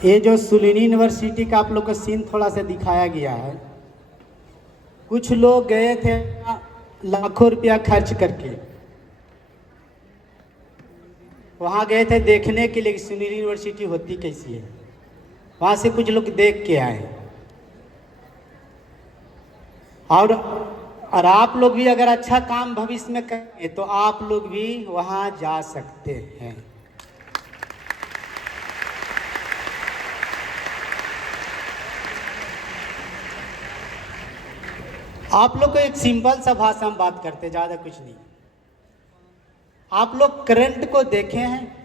ये जो सुलिनी यूनिवर्सिटी का आप लोग को सीन थोड़ा सा दिखाया गया है। कुछ लोग गए थे लाखों रुपया खर्च करके, वहाँ गए थे देखने के लिए कि सुलिनी यूनिवर्सिटी होती कैसी है। वहाँ से कुछ लोग देख के आए। और आप लोग भी अगर अच्छा काम भविष्य में करें तो आप लोग भी वहाँ जा सकते हैं। आप लोग को एक सिंपल सा भाषा में बात करते, ज़्यादा कुछ नहीं। आप लोग करंट को देखे हैं,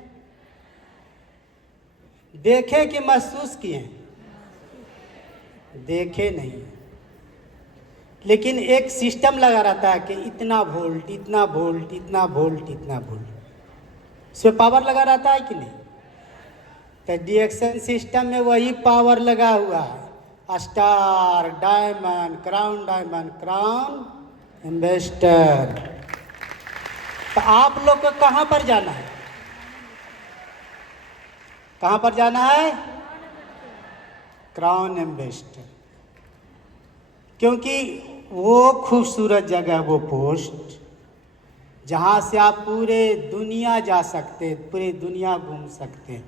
देखे कि महसूस किए? देखे नहीं, लेकिन एक सिस्टम लगा रहता है कि इतना वोल्ट, इतना वोल्ट, इतना वोल्ट, इतना वोल्ट, इसमें पावर लगा रहता है कि नहीं? तो डिएक्शन सिस्टम में वही पावर लगा हुआ है। Star, diamond, crown, investor. तो आप लोग को कहाँ पर जाना है? कहाँ पर जाना है? Crown investor. क्योंकि वो खूबसूरत जगह, वो पोस्ट जहाँ से आप पूरे दुनिया जा सकते, पूरी दुनिया घूम सकते,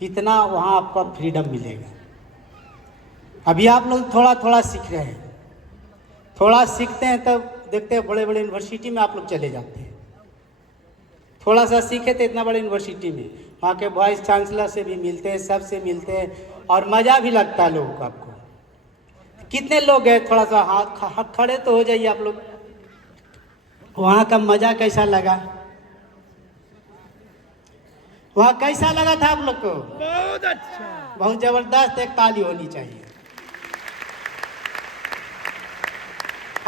इतना वहाँ आपका फ्रीडम मिलेगा। अभी आप लोग थोड़ा थोड़ा सीख रहे हैं, थोड़ा सीखते हैं तब देखते हैं बड़े बड़े यूनिवर्सिटी में आप लोग चले जाते हैं। थोड़ा सा सीखे थे इतना बड़े यूनिवर्सिटी में, वहाँ के वाइस चांसलर से भी मिलते हैं, सबसे मिलते हैं और मज़ा भी लगता है लोगों को। आपको कितने लोग गए? थोड़ा सा हाथ खड़े तो हो जाइए आप लोग। वहाँ का मज़ा कैसा लगा? वहाँ कैसा लगा था आप लोग को? बहुत अच्छा, बहुत जबरदस्त। एक ताली होनी चाहिए।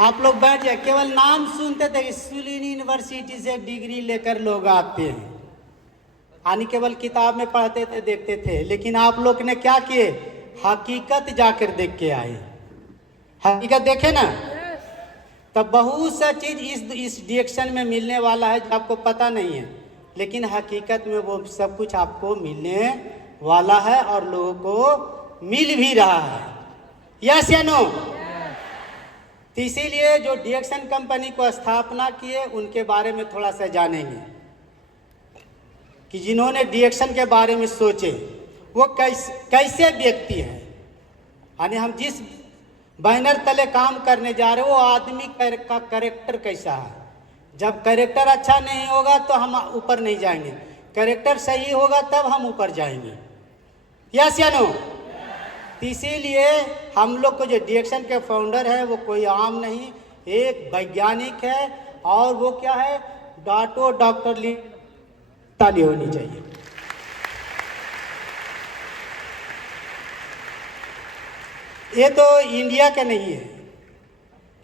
आप लोग बैठ जाए। केवल नाम सुनते थे, सुलिनी यूनिवर्सिटी से डिग्री लेकर लोग आते हैं, यानी केवल किताब में पढ़ते थे, देखते थे। लेकिन आप लोग ने क्या किए? हकीकत जाकर देख के आए। हकीकत देखे ना, तब बहुत सा चीज इस डिएक्शन में मिलने वाला है जो आपको पता नहीं है, लेकिन हकीकत में वो सब कुछ आपको मिलने वाला है और लोगों को मिल भी रहा है। यस या नो? तो इसीलिए जो डिएक्शन कंपनी को स्थापना किए उनके बारे में थोड़ा सा जानेंगे कि जिन्होंने डिएक्शन के बारे में सोचे वो कैसे व्यक्ति हैं। यानी हम जिस बैनर तले काम करने जा रहे हैं वो आदमी का कैरेक्टर कैसा है। जब कैरेक्टर अच्छा नहीं होगा तो हम ऊपर नहीं जाएंगे, कैरेक्टर सही होगा तब हम ऊपर जाएंगे। यस या नो? इसीलिए हम लोग को जो डिएक्शन के फाउंडर है वो कोई आम नहीं, एक वैज्ञानिक है। और वो क्या है? डॉक्टर ली ताली होनी चाहिए। ये तो इंडिया के नहीं है,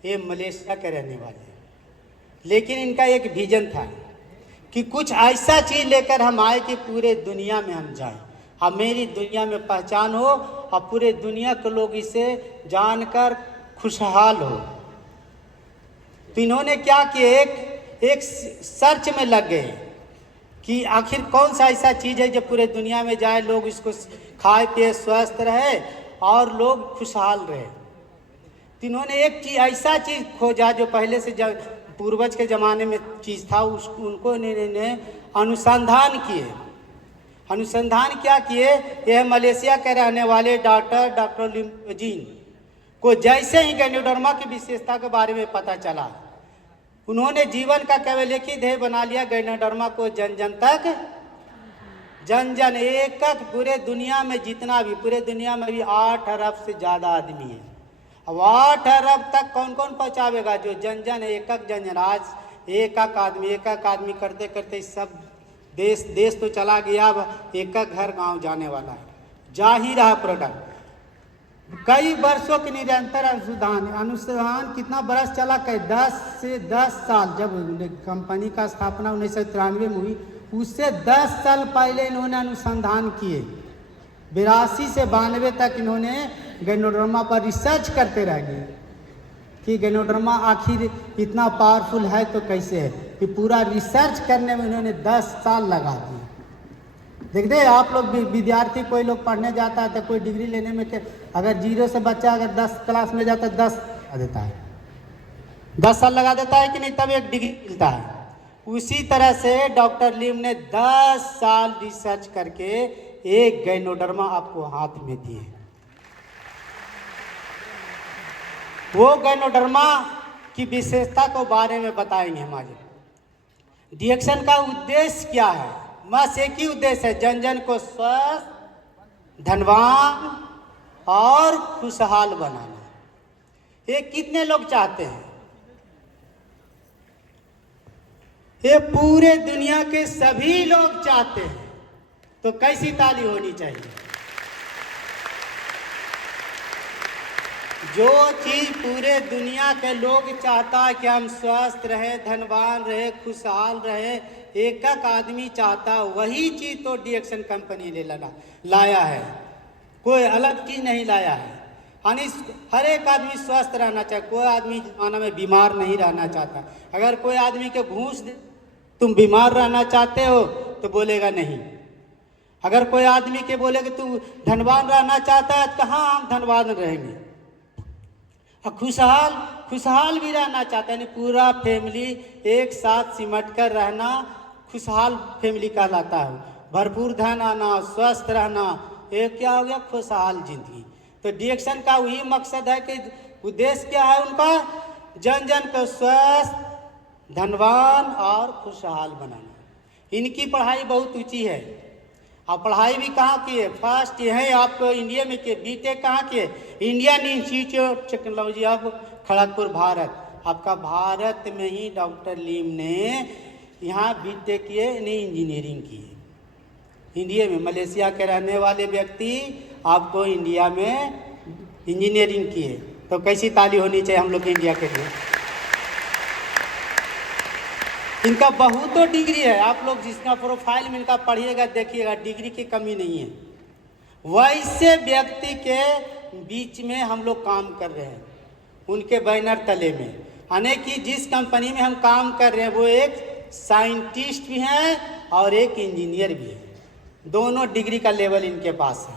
ये मलेशिया के रहने वाले हैं। लेकिन इनका एक विजन था कि कुछ ऐसा चीज लेकर हम आए कि पूरे दुनिया में हम जाएं, अब मेरी दुनिया में पहचान हो और पूरे दुनिया के लोग इसे जानकर खुशहाल हो। तो इन्होंने क्या किया? एक सर्च में लग गए कि आखिर कौन सा ऐसा चीज़ है जो पूरे दुनिया में जाए, लोग इसको खाए पिए स्वस्थ रहे और लोग खुशहाल रहे। तो इन्होंने एक चीज ऐसा चीज़ खोजा जो पहले से पूर्वज के ज़माने में चीज़ था, उनको इन्होंने अनुसंधान किए। अनुसंधान क्या किए? यह मलेशिया के रहने वाले डॉक्टर लिमोजिन को जैसे ही गैनोडर्मा की विशेषता के बारे में पता चला, उन्होंने जीवन का केवल एक ही ध्येय बना लिया, गैनोडर्मा को जन जन तक, जन जन एक पूरे दुनिया में जितना भी, पूरे दुनिया में भी 8 अरब से ज़्यादा आदमी है। अब 8 अरब तक कौन कौन पहुँचावेगा? जो जन जन, एक जन जन। आज एक आदमी करते करते सब देश तो चला गया, अब एक घर गांव जाने वाला है, जा ही रहा प्रोडक्ट। कई वर्षों के निरंतर अनुसंधान कितना बरस चला? 10 से 10 साल। जब कंपनी का स्थापना 1993 में हुई, उससे 10 साल पहले इन्होंने अनुसंधान किए। 82 से 92 तक इन्होंने गैनोडर्मा पर रिसर्च करते रह गए कि गैनोडर्मा आखिर इतना पावरफुल है तो कैसे है। कि पूरा रिसर्च करने में इन्होंने 10 साल लगा दिए। देखते हैं आप लोग विद्यार्थी, कोई लोग पढ़ने जाता है तो कोई डिग्री लेने में अगर 0 से बच्चा अगर 10 क्लास में जाता है 10 लगा देता है, 10 साल लगा देता है कि नहीं, तब एक डिग्री मिलता है। उसी तरह से डॉक्टर लीम ने 10 साल रिसर्च करके एक गैनोडर्मा आपको हाथ में दिए। वो गैनोडर्मा की विशेषता को बारे में बताएंगे हम आज। डीएक्शन का उद्देश्य क्या है? बस एक ही उद्देश्य है, जन जन को स्वस्थ, धनवान और खुशहाल बनाना। ये कितने लोग चाहते हैं? ये पूरे दुनिया के सभी लोग चाहते हैं। तो कैसी ताली होनी चाहिए? जो चीज पूरे दुनिया के लोग चाहता है कि हम स्वस्थ रहे, धनवान रहे, खुशहाल रहे, एक आदमी चाहता, वही चीज तो डीएक्शन कंपनी ने लाया है। कोई अलग चीज नहीं लाया है। यानी हर एक आदमी स्वस्थ रहना चाहिए। कोई आदमी जमाना में बीमार नहीं रहना चाहता। अगर कोई आदमी के घूस दे, तुम बीमार रहना चाहते हो, तो बोलेगा नहीं। अगर कोई आदमी के बोले कि तू धनवान रहना चाहता है, तो कहाँ हम धनवान रहेंगे। और खुशहाल भी रहना चाहता है, पूरा फैमिली एक साथ सिमट कर रहना खुशहाल फैमिली कहलाता है। भरपूर धन आना, स्वस्थ रहना, ये क्या हो गया? खुशहाल जिंदगी। तो डीएक्शन का वही मकसद है कि उद्देश्य क्या है उनका? जन जन को स्वस्थ, धनवान और खुशहाल बनाना। इनकी पढ़ाई बहुत ऊंची है। आप पढ़ाई भी कहाँ की है? फर्स्ट ये है आपको इंडिया में किए। बीटेक कहाँ किए? Indian institute of technology of Kharagpur, Bharat. आपका भारत में ही डॉक्टर लीम ने यहाँ बीटेक किए, नहीं इंजीनियरिंग की। इंडिया में, मलेशिया के रहने वाले व्यक्ति आपको इंडिया में इंजीनियरिंग किए। तो कैसी ताली होनी चाहिए हम लोग इंडिया के लिए। इनका बहुतों डिग्री है। आप लोग जिसका प्रोफाइल में इनका पढ़िएगा, देखिएगा, डिग्री की कमी नहीं है। वैसे व्यक्ति के बीच में हम लोग काम कर रहे हैं, उनके बैनर तले में। यानी कि जिस कंपनी में हम काम कर रहे हैं वो एक साइंटिस्ट भी हैं और एक इंजीनियर भी है। दोनों डिग्री का लेवल इनके पास है।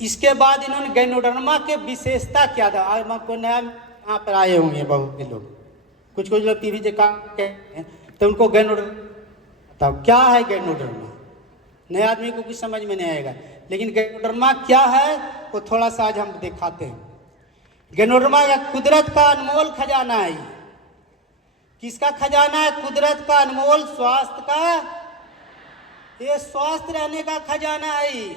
इसके बाद इन्होंने गैनोडर्मा के विशेषता क्या था? आज आपको नया यहाँ पर आए होंगे बहुत से लोग, कुछ लोग टीवी से काम कहते हैं, तो उनको गैनोडर्मा क्या है? गैनोडर्मा नए आदमी को कुछ समझ में नहीं आएगा, लेकिन गैनोडर्मा क्या है वो थोड़ा सा आज हम दिखाते हैं। गैनोडर्मा या कुदरत का अनमोल खजाना है। किसका खजाना है? कुदरत का अनमोल, स्वास्थ्य का। ये स्वस्थ रहने का खजाना है।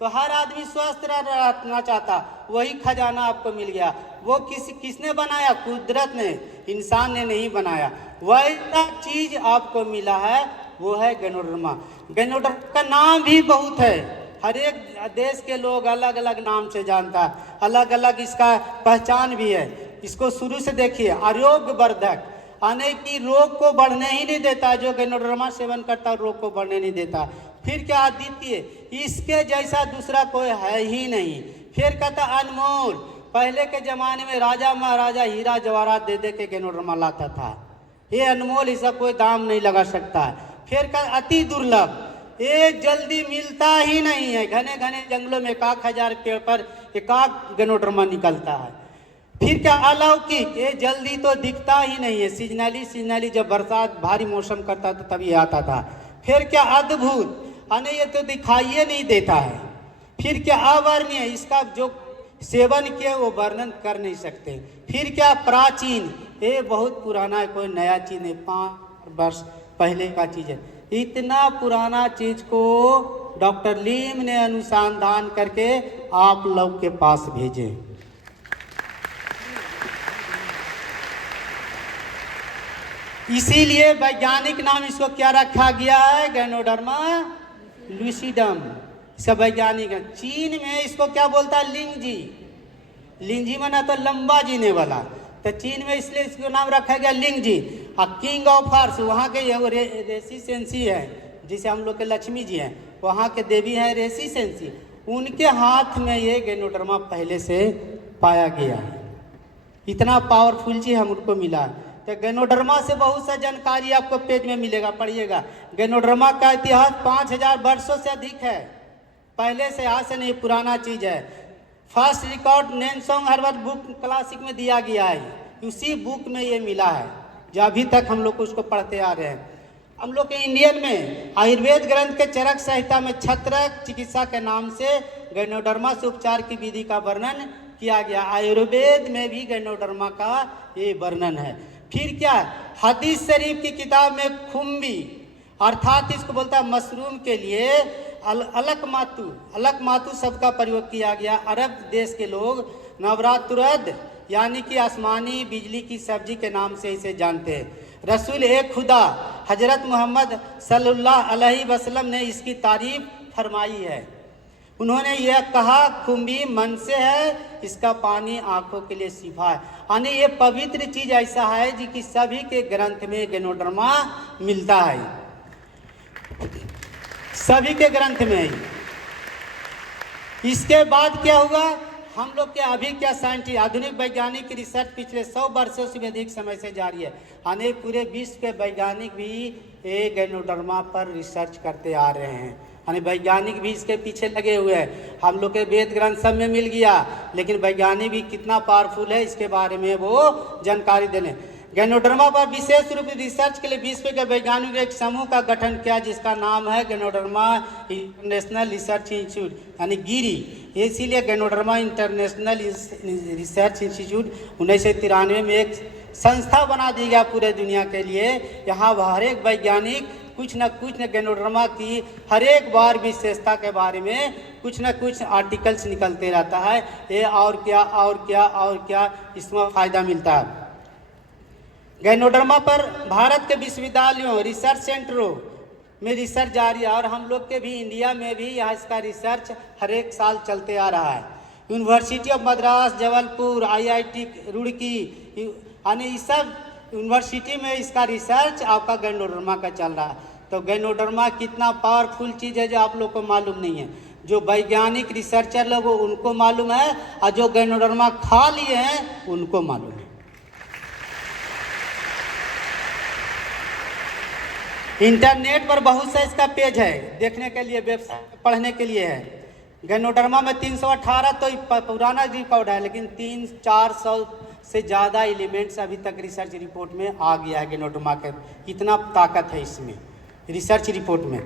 तो हर आदमी स्वस्थ रहना चाहता, वही खजाना आपको मिल गया। वो किसने बनाया? कुदरत ने, इंसान ने नहीं बनाया। वैसा चीज आपको मिला है, वो है गैनोडर्मा। गैनोडर्मा का नाम भी बहुत है। हर एक देश के लोग अलग अलग नाम से जानता है, अलग अलग इसका पहचान भी है। इसको शुरू से देखिए, आरोग्यवर्धक, यानी कि रोग को बढ़ने ही नहीं देता। जो गैनोडर्मा सेवन करता है रोग को बढ़ने नहीं देता। फिर क्या? अद्वितीय, इसके जैसा दूसरा कोई है ही नहीं। फिर कहता अनमोल, पहले के जमाने में राजा महाराजा हीरा जवाहरात दे दे के गैनोडर्मा लाता था। ये अनमोल, इसका कोई दाम नहीं लगा सकता है। फिर कहता अति दुर्लभ, ये जल्दी मिलता ही नहीं है। घने घने जंगलों में 1000 पेड़ पर एक गैनोडर्मा निकलता है। फिर क्या? अलौकिक, ये जल्दी तो दिखता ही नहीं है। सीजनली जब बरसात भारी मौसम करता था तभी आता था। फिर क्या? अद्भुत, यानी ये तो दिखाई नहीं देता है। फिर क्या? अवर्णीय, इसका जो सेवन किया वो वर्णन कर नहीं सकते। फिर क्या? प्राचीन, ये बहुत पुराना है, कोई नया चीज नहीं, 5 वर्ष पहले का चीज है। इतना पुराना चीज को डॉक्टर लीम ने अनुसंधान करके आप लोग के पास भेजे। इसीलिए वैज्ञानिक नाम इसको क्या रखा गया है? गैनोडर्मा लुसिडम, इसका वैज्ञानिक है। चीन में इसको क्या बोलता है? लिंगजी। लिंगजी माना तो लंबा जीने वाला, तो चीन में इसलिए इसको नाम रखा गया लिंगजी। और किंग ऑफ अर्थ वहाँ के रेसिसेंसी है, जिसे हम लोग के लक्ष्मी जी हैं, वहाँ के देवी हैं रेसिसेंसी। उनके हाथ में ये गैनोडर्मा पहले से पाया गया है। इतना पावरफुल चीज हमको मिला है। तो गैनोडर्मा से बहुत सा जानकारी आपको पेज में मिलेगा, पढ़िएगा। गैनोडर्मा का इतिहास 5000 वर्षों से अधिक है, पहले से, आज से नहीं, पुराना चीज है। फर्स्ट रिकॉर्ड नैनसोंग हार्वर्ड बुक क्लासिक में दिया गया है, उसी बुक में ये मिला है, जो अभी तक हम लोग उसको पढ़ते आ रहे हैं। हम लोग के इंडियन में आयुर्वेद ग्रंथ के चरक संहिता में छत्रक चिकित्सा के नाम से गैनोडर्मा से उपचार की विधि का वर्णन किया गया। आयुर्वेद में भी गैनोडर्मा का ये वर्णन है। फिर क्या, हदीस शरीफ की किताब में खुम्बी अर्थात इसको बोलता है मशरूम के लिए अलक मातू शब्द का प्रयोग किया गया। अरब देश के लोग नवरातुरद यानी कि आसमानी बिजली की सब्जी के नाम से इसे जानते हैं। रसूल एक खुदा हजरत मोहम्मद सल्लल्लाहु अलैहि वसल्लम ने इसकी तारीफ फरमाई है। उन्होंने यह कहा, खुम्बी मन से है, इसका पानी आंखों के लिए शिफा है। यानी ये पवित्र चीज ऐसा है जी कि सभी के ग्रंथ में गैनोडर्मा मिलता है, सभी के ग्रंथ में ही। इसके बाद क्या हुआ, हम लोग के अभी क्या साइंटिस्ट आधुनिक वैज्ञानिक रिसर्च पिछले 100 वर्षों से भी अधिक समय से जारी है। यानी पूरे विश्व के वैज्ञानिक भी ये गैनोडर्मा पर रिसर्च करते आ रहे हैं, यानी वैज्ञानिक भी इसके पीछे लगे हुए हैं। हम लोग के वेद ग्रंथ सब में मिल गया, लेकिन वैज्ञानिक भी कितना पावरफुल है इसके बारे में वो जानकारी देने। गैनोडर्मा पर विशेष रूप से रिसर्च के लिए विश्व के वैज्ञानिक एक समूह का गठन किया, जिसका नाम है गैनोडर्मा इंटरनेशनल रिसर्च इंस्टीट्यूट यानी गिरी। इसीलिए गैनोडर्मा इंटरनेशनल रिसर्च इंस्टीट्यूट 1993 में एक संस्था बना दी गया पूरे दुनिया के लिए। यहाँ हर एक वैज्ञानिक कुछ न गैनोडर्मा की हर एक बार विशेषता के बारे में कुछ न कुछ आर्टिकल्स निकलते रहता है। ये और क्या इसमें फ़ायदा मिलता है। गैनोडर्मा पर भारत के विश्वविद्यालयों रिसर्च सेंटरों में रिसर्च जारी है, और हम लोग के भी इंडिया में भी यहाँ इसका रिसर्च हर एक साल चलते आ रहा है। University of Madras, Jabalpur, IIT Roorkee, यानी इस सब यूनिवर्सिटी में इसका रिसर्च आपका गैनोडर्मा का चल रहा है। तो गैनोडर्मा कितना पावरफुल चीज़ है जो आप लोग को मालूम नहीं है। जो वैज्ञानिक रिसर्चर लोग उनको मालूम है, और जो गैनोडर्मा खा लिए हैं उनको मालूम है। इंटरनेट पर बहुत सा इसका पेज है देखने के लिए, वेबसाइट पढ़ने के लिए है। गैनोडर्मा में 318 तो पुराना रिकॉर्ड है, लेकिन 300-400 से ज़्यादा एलिमेंट्स अभी तक रिसर्च रिपोर्ट में आ गया है। गैनोडर्मा का इतना ताकत है इसमें रिसर्च रिपोर्ट में।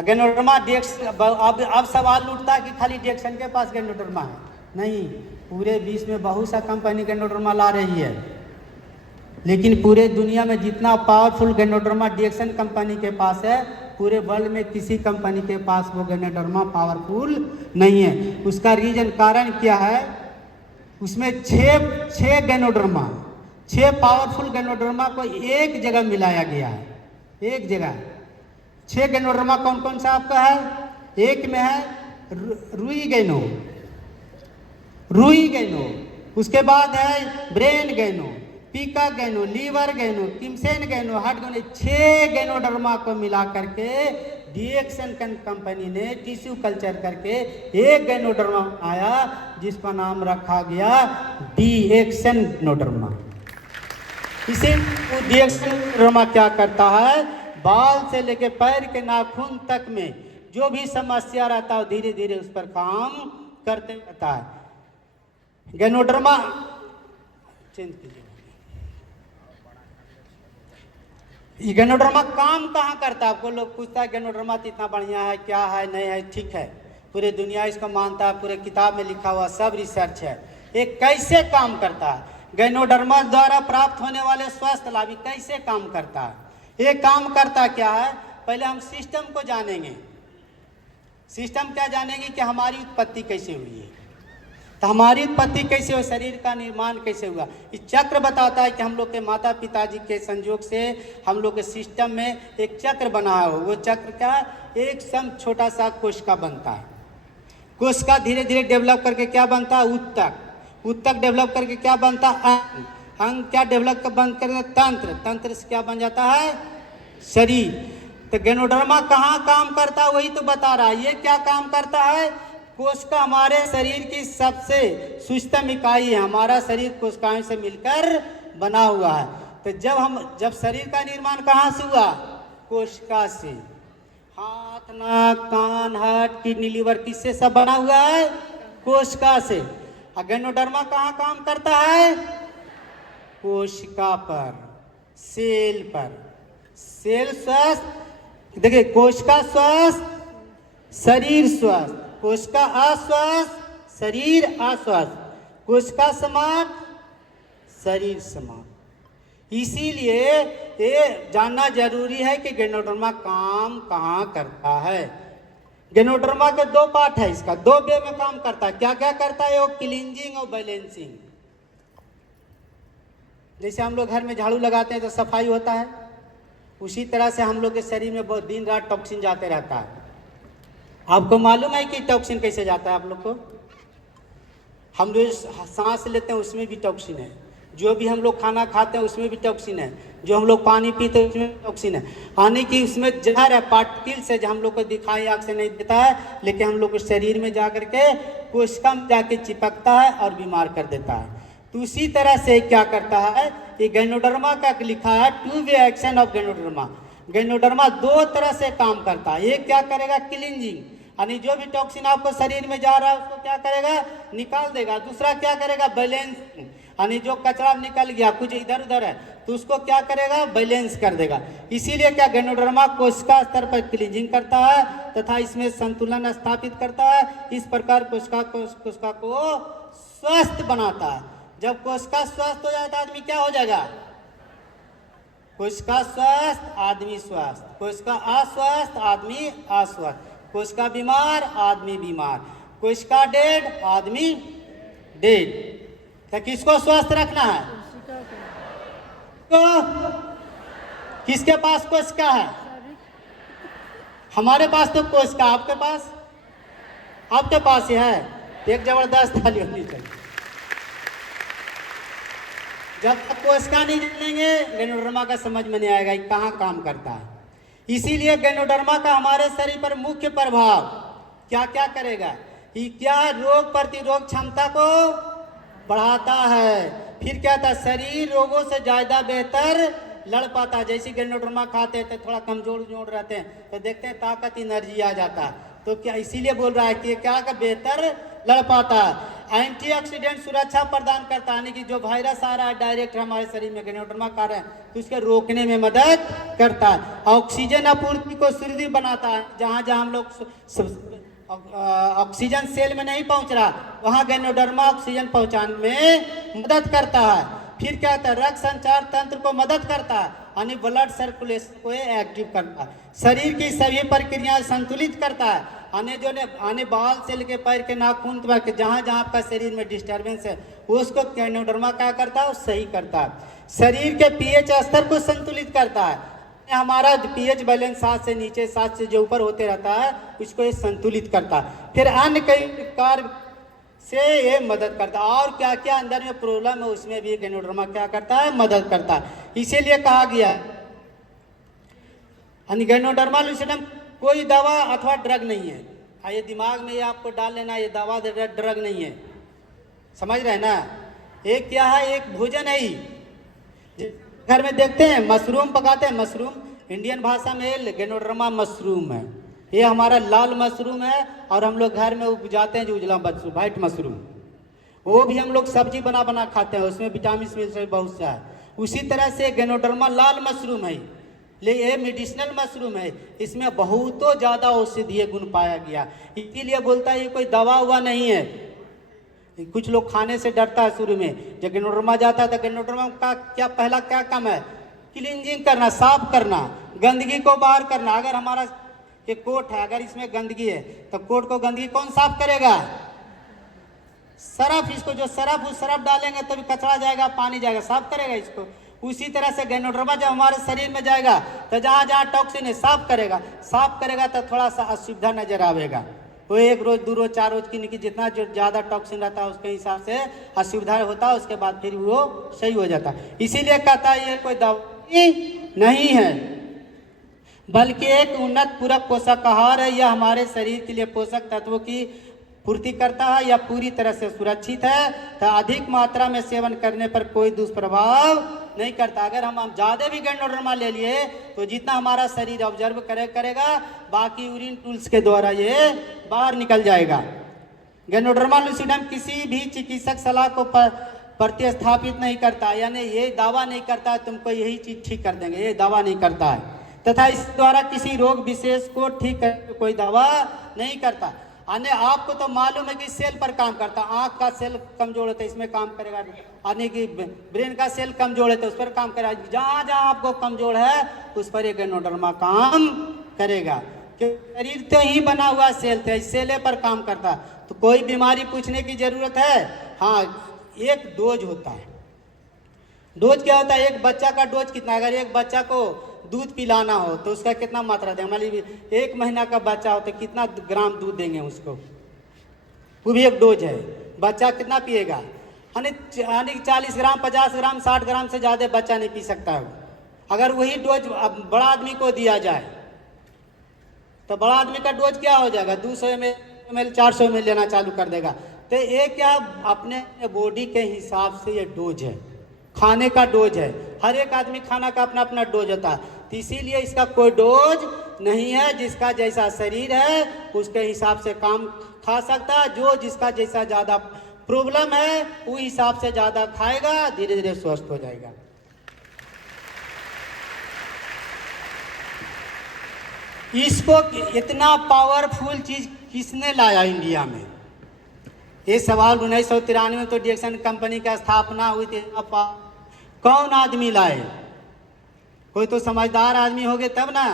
गैनोडर्मा अब सवाल उठता है कि खाली डेक्सन के पास गैनोडर्मा है, नहीं, पूरे विश्व में बहुत सा कंपनी गैनोडर्मा ला रही है, लेकिन पूरे दुनिया में जितना पावरफुल गैनोडर्मा डेक्सन कंपनी के पास है, पूरे वर्ल्ड में किसी कंपनी के पास वो गैनोडर्मा पावरफुल नहीं है। उसका रीजन कारण क्या है, उसमें छः गैनोडर्मा, 6 पावरफुल गैनोडर्मा को एक जगह मिलाया गया है, एक जगह। 6 गैनोडर्मा कौन कौन सा आपका है, एक में है रुई गैनो, उसके बाद है ब्रेन गैनो, पीका गैनो, लीवर गैनो, किमसेन गैनो, हार्ट गैनो। 6 गैनोडर्मा को मिला करके डिएक्सन कंपनी ने टिश्यू कल्चर करके एक गैनोडर्मा आया, जिसका नाम रखा गया डिएक्सन गैनोडर्मा। इसे डिएक्सन गैनोडर्मा क्या करता है, बाल से लेके पैर के नाखून तक में जो भी समस्या रहता है धीरे धीरे उस पर काम करते रहता है। गैनोडर्मा चेंज कीजिए। गैनोडर्मा काम कहाँ करता है, आपको लोग पूछता है गैनोडर्मा इतना बढ़िया है, क्या है, नहीं है, ठीक है, पूरे दुनिया इसको मानता है, पूरे किताब में लिखा हुआ सब रिसर्च है। ये कैसे काम करता है, गैनोडर्मा द्वारा प्राप्त होने वाले स्वास्थ्य लाभ कैसे काम करता है। ये काम करता क्या है, पहले हम सिस्टम को जानेंगे। सिस्टम क्या जानेंगे कि हमारी उत्पत्ति कैसे हुई है, तो हमारी उत्पत्ति कैसे हुई, शरीर का निर्माण कैसे हुआ। इस चक्र बताता है कि हम लोग के माता पिताजी के संयोग से हम लोग के सिस्टम में एक चक्र बना है। वो चक्र क्या, एक सम छोटा सा कोशिका बनता है, कोशिका धीरे धीरे डेवलप करके क्या बनता है, उत्तक डेवलप करके क्या बनता है, अंग क्या डेवलप बन करके तंत्र से क्या बन जाता है, शरीर। तो गैनोडर्मा कहाँ काम करता है, वही तो बता रहा है। ये क्या काम करता है, कोशिका हमारे शरीर की सबसे सूक्ष्म इकाई है, हमारा शरीर कोशिकाओं से मिलकर बना हुआ है। तो जब शरीर का निर्माण कहाँ से हुआ? कोशिका से। हाथ, नाक, कान, हार्ट, किडनी, लीवर किससे सब बना हुआ है? कोशिका से। और गैनोडर्मा कहाँ काम करता है? कोशिका पर, सेल पर। सेल स्वस्थ, देखिए, कोशिका स्वस्थ, शरीर स्वस्थ, कोशिका अस्वस्थ, शरीर अस्वस्थ, कोशिका समाप्त, शरीर समाप्त। इसीलिए ये जानना जरूरी है कि गैनोडर्मा काम कहाँ करता है। गैनोडर्मा के दो पार्ट है, इसका दो वे में काम करता है। क्या क्या करता है वो? क्लींजिंग और बैलेंसिंग। जैसे हम लोग घर में झाड़ू लगाते हैं तो सफाई होता है, उसी तरह से हम लोग के शरीर में बहुत दिन रात टॉक्सिन जाते रहता है। आपको मालूम है कि टॉक्सिन कैसे जाता है आप लोग को? हम जो सांस लेते हैं उसमें भी टॉक्सिन है, जो भी हम लोग खाना खाते हैं उसमें भी टॉक्सिन है, जो हम लोग पानी पीते हैं उसमें टॉक्सिन है। यानी कि उसमें जहर है, पार्टिकल्स है, जो हम लोग को दिखाई आँख से नहीं देता है, लेकिन हम लोग को शरीर में जा करके कोशिका में जाके चिपकता है और बीमार कर देता है। तो उसी तरह से क्या करता है, ये गैनोडर्मा का लिखा है two way action of ganoderma. Ganoderma दो तरह से काम करता है। एक क्या करेगा? क्लींजिंग, यानी जो भी टॉक्सिन आपको शरीर में जा रहा है उसको क्या करेगा? निकाल देगा। दूसरा क्या करेगा? बैलेंस, यानी जो कचरा निकल गया, कुछ इधर उधर है, तो उसको क्या करेगा? बैलेंस कर देगा। इसीलिए क्या गैनोडर्मा कोशिका स्तर पर क्लींजिंग करता है तथा इसमें संतुलन स्थापित करता है। इस प्रकार कोशिका को स्वस्थ बनाता है। जब कोशिका स्वस्थ हो जाता है, आदमी क्या हो जाएगा? कोशिका स्वस्थ, आदमी स्वस्थ। कोशिका अस्वस्थ, आदमी अस्वस्थ। कोशिका बीमार, आदमी बीमार। कोशिका डेड, आदमी डेड। तो किसको स्वस्थ रखना है? तो किसके पास कोशिका है? हमारे पास तो कोशिका, आपके पास? आपके पास ही है। एक जबरदस्त ताली होनी चाहिए। जब तक कोशिका नहीं जानेंगे गैनोडर्मा का समझ में नहीं आएगा कि कहाँ काम करता है। इसीलिए गैनोडर्मा का हमारे शरीर पर मुख्य प्रभाव क्या क्या करेगा? ये क्या रोग प्रतिरोध क्षमता को बढ़ाता है। फिर क्या था? शरीर रोगों से ज्यादा बेहतर लड़ पाता है। जैसे गैनोडर्मा खाते हैं तो थोड़ा कमजोर जोड़ रहते हैं तो देखते हैं ताकत, एनर्जी आ जाता है। तो क्या इसीलिए बोल रहा है कि क्या का बेहतर लड़ पाता है। एंटीऑक्सीडेंट सुरक्षा प्रदान करता है, यानी कि जो वायरस आ रहा है डायरेक्ट हमारे शरीर में गैनोडर्मा खा रहे हैं तो उसके रोकने में मदद करता है। ऑक्सीजन आपूर्ति को सुदृढ़ बनाता है। जहाँ जहाँ हम लोग ऑक्सीजन सेल में नहीं पहुंच रहा, वहाँ गैनोडर्मा ऑक्सीजन पहुंचाने में मदद करता है। फिर क्या होता है? रक्त संचार तंत्र को मदद करता है, यानी ब्लड सर्कुलेशन को एक्टिव करता है। शरीर की सभी प्रक्रियाएं संतुलित करता है, आने बाल से लेके पैर के नाखून तक जहाँ जहाँ आपका शरीर में डिस्टर्बेंस है उसको गैनोडर्मा क्या करता है? वो सही करता है। शरीर के पीएच स्तर को संतुलित करता है। हमारा पीएच बैलेंस 7 से नीचे 7 से जो ऊपर होते रहता है उसको ये संतुलित करता है। फिर अन्य कई कार्य से ये मदद करता है। और क्या क्या अंदर में प्रॉब्लम है उसमें भी गैनोडर्मा क्या करता है? मदद करता है। इसीलिए कहा गया गैनोडर्मा लूसिडम कोई दवा अथवा ड्रग नहीं है। ये दिमाग में ये आपको डाल लेना, ये दवा ड्रग नहीं है, समझ रहे हैं ना? एक क्या है? एक भोजन है ही। घर में देखते हैं मशरूम पकाते हैं, मशरूम इंडियन भाषा में गैनोडर्मा मशरूम है। ये हमारा लाल मशरूम है और हम लोग घर में उपजाते हैं जो उजला मशरूम, व्हाइट मशरूम, वो भी हम लोग सब्जी बना बना खाते हैं, उसमें विटामिन मिल बहुत सा है। उसी तरह से गैनोडर्मा लाल मशरूम है, लेकिन ये मेडिसिनल मशरूम है, इसमें बहुतों ज़्यादा औषधीय गुण पाया गया। इसीलिए बोलता है ये कोई दवा हुआ नहीं है। कुछ लोग खाने से डरता है शुरू में। जब गैनोडर्मा जाता है तो गैनोडर्मा का क्या पहला क्या काम है? क्लींजिंग करना, साफ करना, गंदगी को बाहर करना। अगर हमारा ये कोट है, अगर इसमें गंदगी है तो कोट को गंदगी कौन साफ करेगा? सरफ। इसको जो सरफ, उस सरफ डालेंगे तभी कचरा जाएगा, पानी जाएगा, साफ करेगा इसको। उसी तरह से गैनोडर्मा जब हमारे शरीर में जाएगा तो जहाँ जहाँ टॉक्सिन है साफ करेगा। साफ करेगा तो थोड़ा सा असुविधा नजर आएगा। वो 1 रोज 2 रोज 4 रोज की जितना जो ज़्यादा टॉक्सिन रहता है उसके हिसाब से असुविधा होता है, उसके बाद फिर वो सही हो जाता है। इसीलिए कहता है ये कोई दवा नहीं है बल्कि एक उन्नत पूरक पोषक आहार है। यह हमारे शरीर के लिए पोषक तत्वों की पूर्ति करता है। यह पूरी तरह से सुरक्षित है तो अधिक मात्रा में सेवन करने पर कोई दुष्प्रभाव नहीं करता। अगर हम ज़्यादा भी गैनोडर्मा ले लिए तो जितना हमारा शरीर ऑब्जर्व करेगा बाकी यूरिन टूल्स के द्वारा ये बाहर निकल जाएगा। गैनोडर्मा लूसिडम किसी भी चिकित्सक सलाह को प्रतिस्थापित नहीं करता, यानी ये दावा नहीं करता तुमको यही चीज़ ठीक कर देंगे, ये दावा नहीं करता है। तथा इस द्वारा किसी रोग विशेष को ठीक करने कोई दावा नहीं करता। यानी आपको तो मालूम है कि सेल पर काम करता, आँख का सेल कमजोर होता है इसमें काम करेगा, यानी कि ब्रेन का सेल कमजोर है तो उस पर काम करेगा। जहाँ जहाँ आपको कमजोर है उस पर एक गैनोडर्मा काम करेगा। शरीर तो ही बना हुआ सेल थे, सेले पर काम करता, तो कोई बीमारी पूछने की जरूरत है? हाँ, एक डोज होता है। डोज क्या होता है? एक बच्चा का डोज कितना? अगर एक बच्चा को दूध पिलाना हो तो उसका कितना मात्रा देंगे? मान लीजिए 1 महीना का बच्चा हो तो कितना ग्राम दूध देंगे उसको, वो भी एक डोज है। बच्चा कितना पिएगा? यानी 40 ग्राम, 50 ग्राम, 60 ग्राम से ज़्यादा बच्चा नहीं पी सकता है। अगर वही डोज बड़ा आदमी को दिया जाए तो बड़ा आदमी का डोज क्या हो जाएगा? 200 ml 400 ml लेना चालू कर देगा। तो ये क्या अपने बॉडी के हिसाब से ये डोज है, खाने का डोज है। हर एक आदमी खाना का अपना अपना डोज होता है, तो इसीलिए इसका कोई डोज नहीं है। जिसका जैसा शरीर है उसके हिसाब से काम खा सकता है। जो जिसका जैसा ज़्यादा प्रॉब्लम है वो हिसाब से ज़्यादा खाएगा, धीरे धीरे स्वस्थ हो जाएगा। इसको इतना पावरफुल चीज किसने लाया इंडिया में? ये सवाल 1993 में तो डिएक्सन कंपनी का स्थापना हुई थी। कौन आदमी लाए? कोई तो समझदार आदमी हो गए तब ना।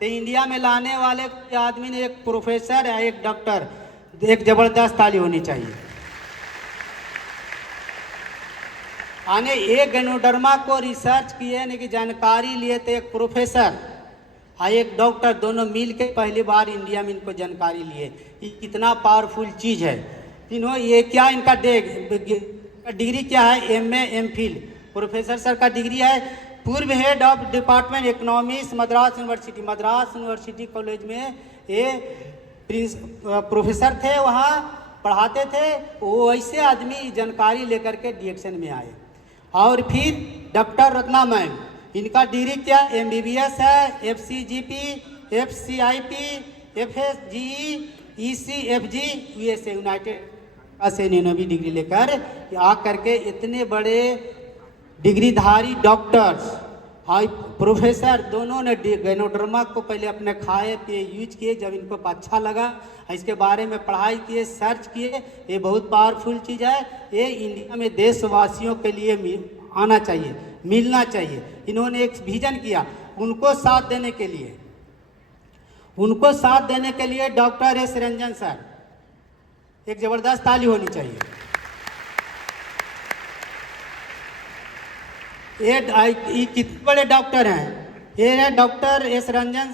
तो इंडिया में लाने वाले आदमी ने एक प्रोफेसर है, एक डॉक्टर, एक जबरदस्त ताली होनी चाहिए। आने एक गैनोडर्मा को रिसर्च किए यानी कि जानकारी लिए थे एक प्रोफेसर और एक डॉक्टर, दोनों मिल के पहली बार इंडिया में इनको जानकारी लिए। ये कितना पावरफुल चीज़ है। इन्होंने ये क्या इनका डिग्री क्या है? MA MPhil प्रोफेसर सर का डिग्री है। पूर्व head of department economics Madras university college में ये प्रोफेसर थे, वहाँ पढ़ाते थे। वो ऐसे आदमी जानकारी लेकर के डिएक्सन में आए। और फिर डॉक्टर रत्ना मैम, इनका डिग्री क्या? MBBS है, FCGP, FCIP, FSGE, ECFG, USA United से इन्होंने भी डिग्री लेकर आ करके इतने बड़े डिग्रीधारी डॉक्टर्स और प्रोफेसर दोनों ने गैनोडर्मा को पहले अपने खाए पिए यूज किए। जब इनको अच्छा लगा इसके बारे में पढ़ाई किए, सर्च किए। ये बहुत पावरफुल चीज़ है। ये इंडिया में देशवासियों के लिए आना चाहिए, मिलना चाहिए। इन्होंने एक विजन किया, उनको साथ देने के लिए डॉक्टर S रंजन सर, एक जबरदस्त ताली होनी चाहिए। ये कितने बड़े डॉक्टर हैं? ये है doctor S Ranjan,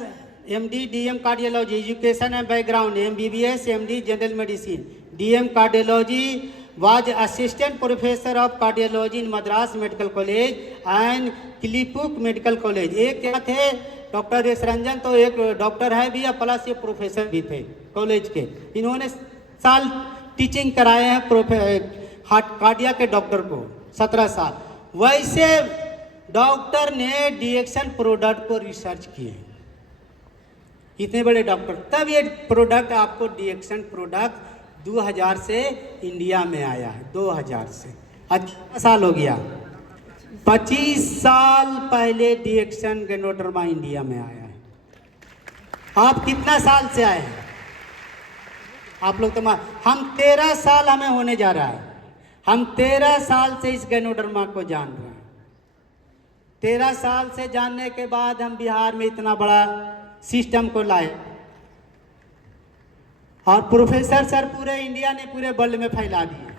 MD DM cardiology, education and background MBBS MD general medicine, DM cardiology, was assistant professor of cardiology in Madras Medical College and Kilipuk Medical College। ये क्या थे? डॉक्टर S रंजन तो एक डॉक्टर है भी, प्लस ये professor भी थे कॉलेज के। इन्होंने साल टीचिंग कराए हैं हार्ट कार्डिया के डॉक्टर को, 17 साल। वैसे डॉक्टर ने डिएक्सन प्रोडक्ट को रिसर्च किए, इतने बड़े डॉक्टर। तब ये प्रोडक्ट आपको डिएक्सन प्रोडक्ट 2000 से इंडिया में आया है। 2000 से आज कितना साल हो गया? 25 साल पहले डिएक्सन गैनोडर्मा इंडिया में आया है। आप कितना साल से आए हैं? आप लोग तो हम 13 साल हमें होने जा रहा है। हम 13 साल से इस गैनोडर्मा को जान रहे हैं। 13 साल से जानने के बाद हम बिहार में इतना बड़ा सिस्टम को लाए और प्रोफेसर सर पूरे इंडिया ने पूरे वर्ल्ड में फैला दिए।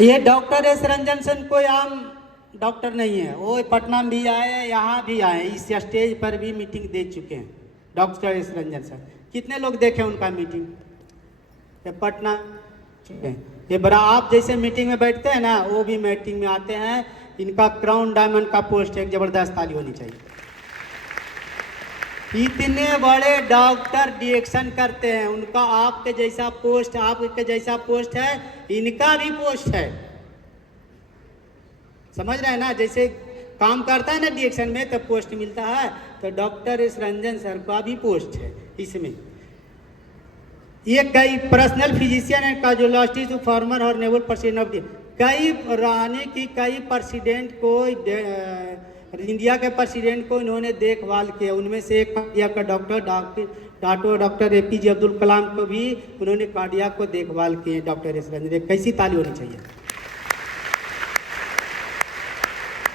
ये डॉक्टर S रंजन सन कोई आम डॉक्टर नहीं है। वो पटना में भी आए, यहाँ भी आए, इस स्टेज पर भी मीटिंग दे चुके हैं डॉक्टर S रंजन सर। कितने लोग देखे उनका मीटिंग? ये पटना चुके हैं। ये बड़ा आप जैसे मीटिंग में बैठते हैं ना, वो भी मीटिंग में आते हैं। इनका क्राउन डायमंड का पोस्ट एक जबरदस्त ताली होनी चाहिए। इतने बड़े डॉक्टर डिएक्शन करते हैं, उनका आपके जैसा पोस्ट, आपके जैसा पोस्ट है, इनका भी पोस्ट है। समझ रहे हैं ना, जैसे काम करता है ना डिएक्शन में तो पोस्ट मिलता है, तो डॉक्टर एस रंजन सर का भी पोस्ट है इसमें। ये कई personal physician and cardiologist farmer और नेवल प्रेसिडेंट ऑफ कई रानी की कई प्रेसिडेंट को, इंडिया के प्रेसिडेंट को इन्होंने देखभाल किया। उनमें से एक कार्डियक का डॉक्टर APJ अब्दुल कलाम को भी उन्होंने कार्डियक को देखभाल किए। डॉक्टर एस रंजन, कैसी ताली होनी चाहिए।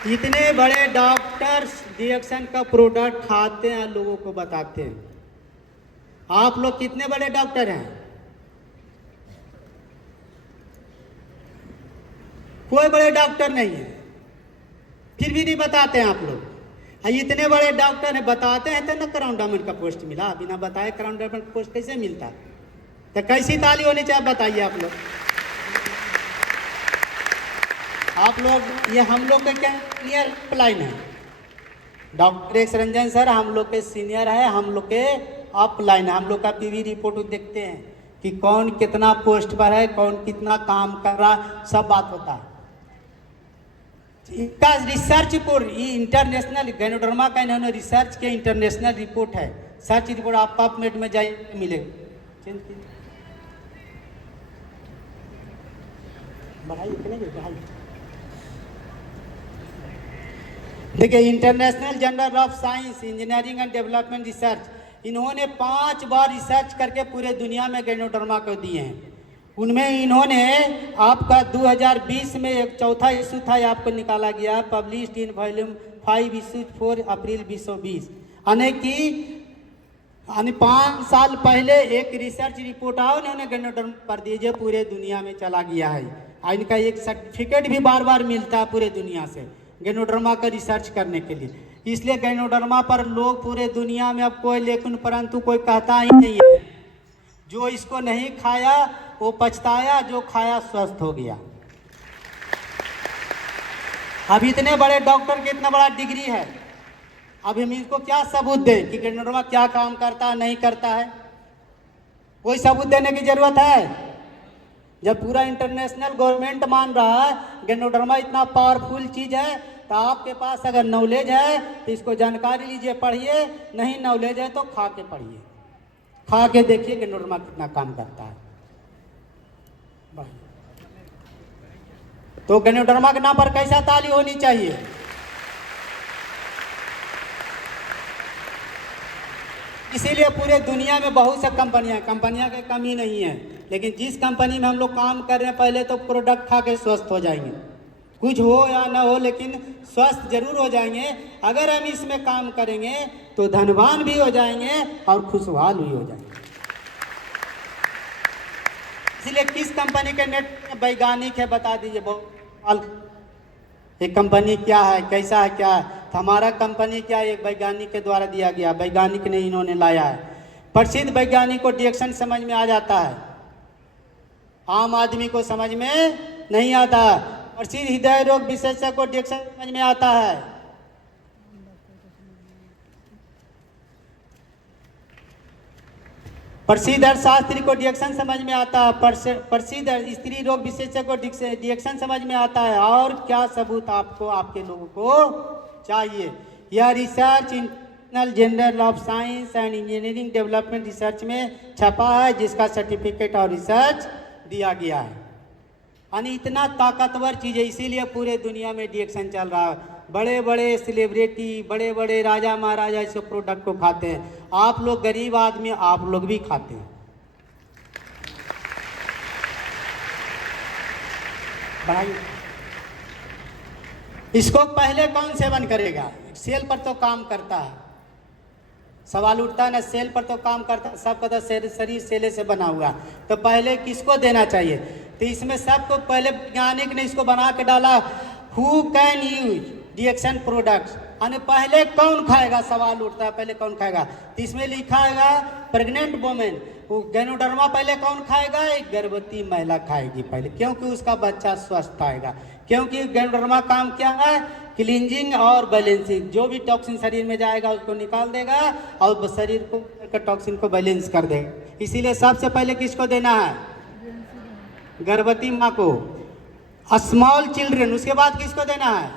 इतने बड़े डॉक्टर्स डिएक्शन का प्रोडक्ट खाते हैं, लोगों को बताते हैं। आप लोग कितने बड़े डॉक्टर हैं? कोई बड़े डॉक्टर नहीं है, फिर भी नहीं बताते हैं आप लोग। इतने बड़े डॉक्टर हैं, बताते हैं तो ना क्राउन डायमंड का पोस्ट मिला, बिना बताए क्राउन डायमंड का पोस्ट कैसे मिलता? तो कैसी ताली होनी चाहिए बताइए आप लोग। आप लोग, ये हम लोग के क्या सीनियर अपलाइन है, डॉक्टर एस रंजन सर हम लोग के सीनियर है, हम लोग के अपलाइन है। हम लोग का PV रिपोर्ट देखते हैं कि कौन कितना पोस्ट पर है, कौन कितना काम कर रहा, सब बात होता है। इनका रिसर्च रिपोर्ट, ये इंटरनेशनल गैनोडर्मा का इन्होंने रिसर्च के इंटरनेशनल रिपोर्ट है। सर्च रिपोर्ट आप PubMed में जाइए मिलेगा। देखिए, international journal of science engineering and development research, इन्होंने 5 बार रिसर्च करके पूरे दुनिया में गैनोडर्मा को दिए हैं। उनमें इन्होंने आपका 2020 में एक चौथा इशू था, आपको निकाला गया, पब्लिश्ड इन वॉल्यूम 5 इशू 4 अप्रैल 2020, यानी कि 5 साल पहले एक रिसर्च रिपोर्ट आओ उन्होंने गैनोडर्मा पर दी, जो पूरे दुनिया में चला गया है। और इनका एक सर्टिफिकेट भी बार बार मिलता है पूरे दुनिया से गैनोडर्मा का रिसर्च करने के लिए। इसलिए गैनोडर्मा पर लोग पूरे दुनिया में अब कोई लेकिन परंतु कोई कहता ही नहीं है। जो इसको नहीं खाया वो पछताया, जो खाया स्वस्थ हो गया। अब इतने बड़े डॉक्टर की इतना बड़ा डिग्री है, अब हम इसको क्या सबूत दें कि गैनोडर्मा क्या काम करता है नहीं करता है? कोई सबूत देने की जरूरत है? जब पूरा इंटरनेशनल गवर्नमेंट मान रहा है गैनोडर्मा इतना पावरफुल चीज है, तो आपके पास अगर नॉलेज है तो इसको जानकारी लीजिए, पढ़िए, नहीं नॉलेज है तो खा के पढ़िए, खा के देखिए गैनोडर्मा कितना काम करता है। तो गैनोडर्मा के नाम पर कैसा ताली होनी चाहिए? इसीलिए पूरे दुनिया में बहुत सा कंपनियां की कमी नहीं है, लेकिन जिस कंपनी में हम लोग काम कर रहे हैं पहले तो प्रोडक्ट खा के स्वस्थ हो जाएंगे, कुछ हो या ना हो लेकिन स्वस्थ जरूर हो जाएंगे। अगर हम इसमें काम करेंगे तो धनवान भी हो जाएंगे और खुशहाल भी हो जाएंगे। इसलिए किस कंपनी के नेट वैज्ञानिक है बता दीजिए, एक कंपनी क्या है, कैसा है, क्या है? तो हमारा कंपनी क्या एक वैज्ञानिक के द्वारा दिया गया, वैज्ञानिक ने इन्होंने लाया है। प्रसिद्ध वैज्ञानिक को डिएक्शन समझ में आ जाता है, आम आदमी को समझ में नहीं आता। प्रसिद्ध हृदय रोग विशेषज्ञ को डिएक्शन समझ में आता है। प्रसिद्ध अर्थशास्त्री को डिएक्शन समझ में आता है। प्रसिद्ध स्त्री रोग विशेषज्ञ को डिएक्शन समझ में आता है। और क्या सबूत आपको, आपके लोगों को चाहिए? यह research international journal of science and engineering development research में छपा है, जिसका सर्टिफिकेट और रिसर्च दिया गया है। यानी इतना ताकतवर चीज़ है, इसीलिए पूरे दुनिया में डिएक्शन चल रहा है। बड़े बड़े सेलिब्रिटी, बड़े बड़े राजा महाराजा इस प्रोडक्ट को खाते हैं। आप लोग गरीब आदमी, आप लोग भी खाते हैं। भाई इसको पहले कौन सेवन करेगा? सेल पर तो काम करता है, सवाल उठता है ना, सेल पर तो काम करता है, सबका तो शरीर सेले से बना हुआ, तो पहले किसको देना चाहिए? तो इसमें सबको पहले वैज्ञानिक ने इसको बना के डाला, हु कैन यूज डिएक्शन प्रोडक्ट्स, यानी पहले कौन खाएगा, सवाल उठता है पहले कौन खाएगा। तो इसमें लिखा है प्रेग्नेंट वुमेन, वो गैनोडर्मा पहले कौन खाएगा? एक गर्भवती महिला खाएगी पहले, क्योंकि उसका बच्चा स्वस्थ आएगा। क्योंकि गैनोडर्मा काम क्या है क्लींजिंग और बैलेंसिंग, जो भी टॉक्सिन शरीर में जाएगा उसको निकाल देगा और शरीर को टॉक्सिन को बैलेंस कर देगा। इसीलिए सबसे पहले किसको देना है? गर्भवती माँ को, स्मॉल चिल्ड्रन। उसके बाद किसको देना है?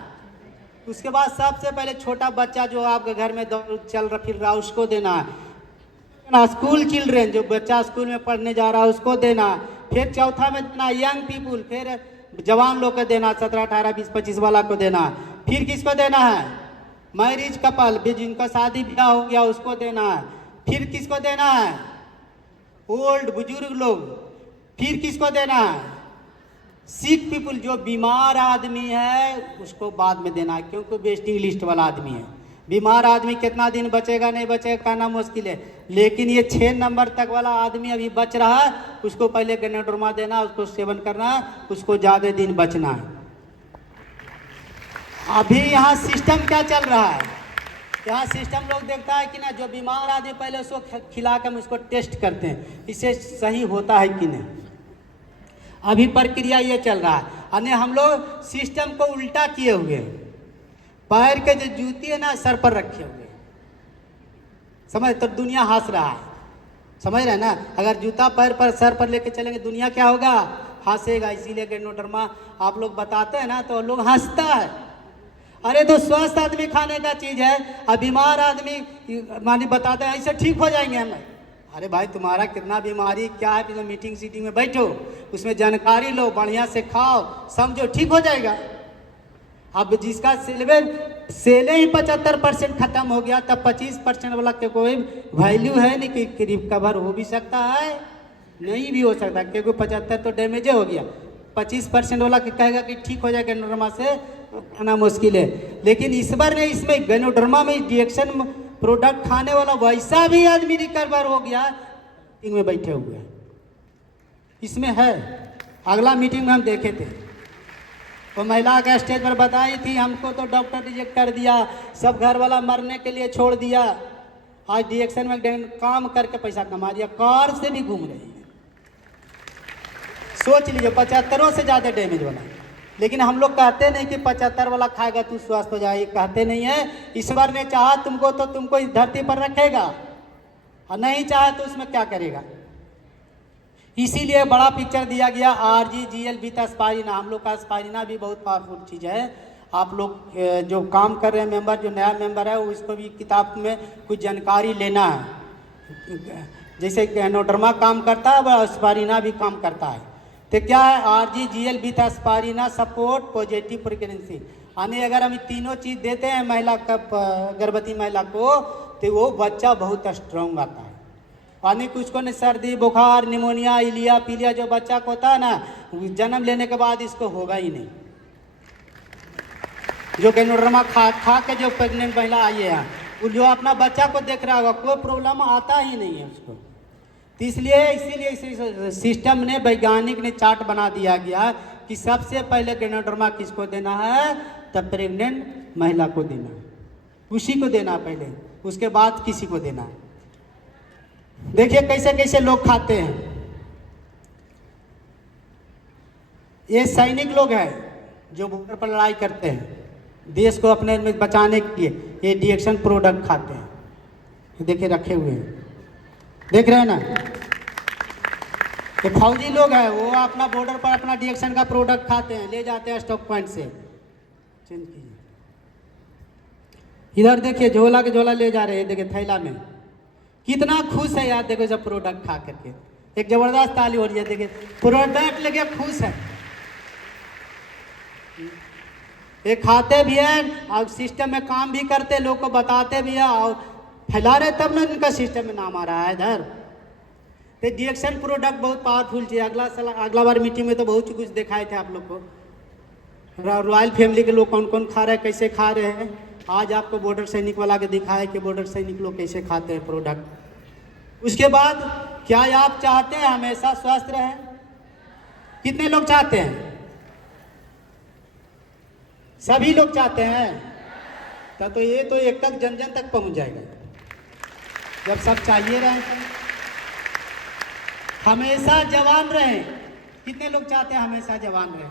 उसके बाद सबसे पहले छोटा बच्चा जो आपके घर में चल रहा फिर रहा उसको देना है। स्कूल चिल्ड्रन, जो बच्चा स्कूल में पढ़ने जा रहा है उसको देना। फिर चौथा में देना यंग पीपुल, फिर जवान लोग को देना, 17, 18, 20, 25 वाला को देना। फिर किसको देना है? मैरिज कपल, जिनका शादी ब्याह हो गया उसको देना है। फिर किसको देना है? ओल्ड, बुजुर्ग लोग। फिर किसको देना है? सिक पीपुल, जो बीमार आदमी है उसको बाद में देना है, क्योंकि वेस्टिंग लिस्ट वाला आदमी है। बीमार आदमी कितना दिन बचेगा नहीं बचेगा कहना मुश्किल है, लेकिन ये 6 नंबर तक वाला आदमी अभी बच रहा है, उसको पहले गैनोडर्मा देना, उसको सेवन करना है, उसको ज़्यादा दिन बचना है। अभी यहाँ सिस्टम क्या चल रहा है? यहाँ सिस्टम लोग देखता है कि ना, जो बीमार आदमी पहले उसको खिला कर हम उसको टेस्ट करते हैं, इससे सही होता है कि नहीं। अभी प्रक्रिया ये चल रहा है। यानी हम लोग सिस्टम को उल्टा किए हुए, पैर के जो जूती है ना सर पर रखे हुए, समझ, तो दुनिया हंस रहा है, समझ रहे हैं ना। अगर जूता पैर पर सर पर लेके चलेंगे दुनिया क्या होगा? हंसेगा। इसीलिए गैनोडर्मा आप लोग बताते हैं ना तो लोग हंसता है। अरे तो स्वस्थ आदमी खाने का चीज है, अब बीमार आदमी मानी बताते हैं ऐसे ठीक हो जाएंगे हम। अरे भाई तुम्हारा कितना बीमारी क्या है, फिर मीटिंग सीटिंग में बैठो, उसमें जानकारी लो, बढ़िया से खाओ, समझो, ठीक हो जाएगा। अब जिसका सेले ही 75% खत्म हो गया, तब 25% वाला के कोई वैल्यू है नहीं कि रिकवर हो भी सकता है, नहीं भी हो सकता, क्योंकि 75 तो डैमेज हो गया। 25% वाला कहेगा कि ठीक हो जाएगा गैनोडर्मा से, आना मुश्किल है। लेकिन इस बार नहीं, इसमें गैनोडर्मा में डिएक्शन प्रोडक्ट खाने वाला वैसा भी आदमी रिकवर हो गया, इनमें बैठे हुए हैं, इसमें है। अगला मीटिंग में हम देखे थे, वो महिला का स्टेज पर बताई थी, हमको तो डॉक्टर रिजेक्ट कर दिया, सब घर वाला मरने के लिए छोड़ दिया, आज डिएक्शन में काम करके पैसा कमा दिया, कार से भी घूम रही है। सोच लीजिए, 75 से ज़्यादा डैमेज वाला। लेकिन हम लोग कहते नहीं कि 75 वाला खाएगा तू स्वस्थ हो जाए, कहते नहीं है। ईश्वर ने चाहा तुमको तो तुमको इस धरती पर रखेगा, और नहीं चाहा तो उसमें क्या करेगा। इसीलिए बड़ा पिक्चर दिया गया RGGL विथ एस्पाइरिना। हम लोग का एस्पाइरिना भी बहुत पावरफुल चीज़ है। आप लोग जो काम कर रहे हैं मेंबर, जो नया मेंबर है उसको भी किताब में कुछ जानकारी लेना है। जैसे गैनोडर्मा काम करता है वह एस्पाइरिना भी काम करता है। तो क्या है RGGL विथ एस्पाइरिना सपोर्ट पॉजिटिव प्रेगनेंसी। यानी अगर हम तीनों चीज़ देते हैं महिला का, गर्भवती महिला को, तो वो बच्चा बहुत स्ट्रांग आता है। यानी कुछ को नहीं, सर्दी बुखार निमोनिया इलिया पीलिया जो बच्चा को होता है ना, जन्म लेने के बाद इसको होगा ही नहीं। जो गैनोडर्मा खा के जो प्रेग्नेंट महिला आई है यहाँ, वो जो अपना बच्चा को देख रहा होगा, कोई प्रॉब्लम आता ही नहीं है उसको। तो इसीलिए इस सिस्टम ने, वैज्ञानिक ने चार्ट बना दिया गया कि सबसे पहले गैनोडर्मा किसको देना है, तब प्रेग्नेंट महिला को देना, उसी को देना पहले, उसके बाद किसी को देना। देखिए कैसे कैसे लोग खाते हैं। ये सैनिक लोग हैं जो बॉर्डर पर लड़ाई करते हैं, देश को अपने में बचाने के लिए ये डिएक्शन प्रोडक्ट खाते हैं। देखिए रखे हुए हैं, देख रहे हैं ना। ये फौजी लोग हैं, वो अपना बॉर्डर पर अपना डिएक्शन का प्रोडक्ट खाते हैं, ले जाते हैं स्टॉक पॉइंट से। चेंज कीजिए, इधर देखिए झोला के झोला ले जा रहे हैं, देखिए थैला में, कितना खुश है यार। देखो जब प्रोडक्ट खा करके, एक जबरदस्त ताली हो रही है। देखिए प्रोडक्ट लेके खुश है, ये खाते भी हैं और सिस्टम में काम भी करते, लोग को बताते भी हैं और फैला रहे, तब ना इनका सिस्टम में नाम आ रहा है इधर। तो डिएक्शन प्रोडक्ट बहुत पावरफुल चीज़। अगला बार मीटिंग में तो बहुत कुछ दिखाए थे आप लोग को, रॉयल फैमिली के लोग कौन कौन खा रहे हैं, कैसे खा रहे हैं। आज आपको बॉर्डर सैनिक वाला के दिखाया कि बॉर्डर सैनिक लोग कैसे खाते हैं प्रोडक्ट। उसके बाद क्या आप चाहते हैं हमेशा स्वस्थ रहें? कितने लोग चाहते हैं? सभी लोग चाहते हैं। तो ये तो एक तक जन जन तक पहुंच जाएगा जब सब चाहिए रहें तो। हमेशा जवान रहें। कितने लोग चाहते हैं हमेशा जवान रहें?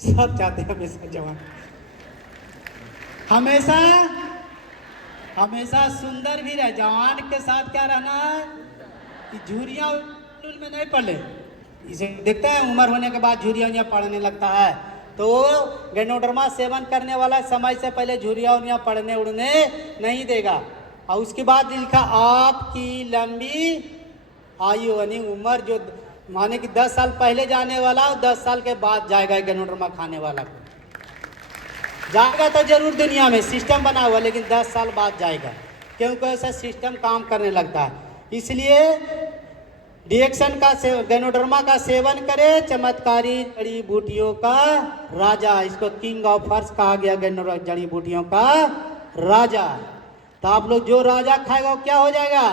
सब चाहते हैं हमेशा जवान, हमेशा हमेशा सुंदर भी रहे। जवान के साथ क्या रहना है कि झुर्रियाँ में नहीं पड़े। इसे देखते हैं उम्र होने के बाद झुर्रियाँ पड़ने लगता है, तो गैनोडर्मा सेवन करने वाला समय से पहले झुर्रियाँ पड़ने उड़ने नहीं देगा। और उसके बाद लिखा आपकी लंबी आयु, यानी उम्र जो माने कि 10 साल पहले जाने वाला 10 साल के बाद जाएगा गैनोडर्मा खाने वाला को। जाएगा तो जरूर दुनिया में सिस्टम बना हुआ, लेकिन 10 साल बाद जाएगा, क्योंकि ऐसा सिस्टम काम करने लगता है। इसलिए डिएक्शन का गैनोडर्मा का सेवन करे, चमत्कारी जड़ी बूटियों का राजा, इसको किंग ऑफ हर्ब्स कहा गया, जड़ी बूटियों का राजा। तो आप लोग जो राजा खाएगा वो क्या हो जाएगा,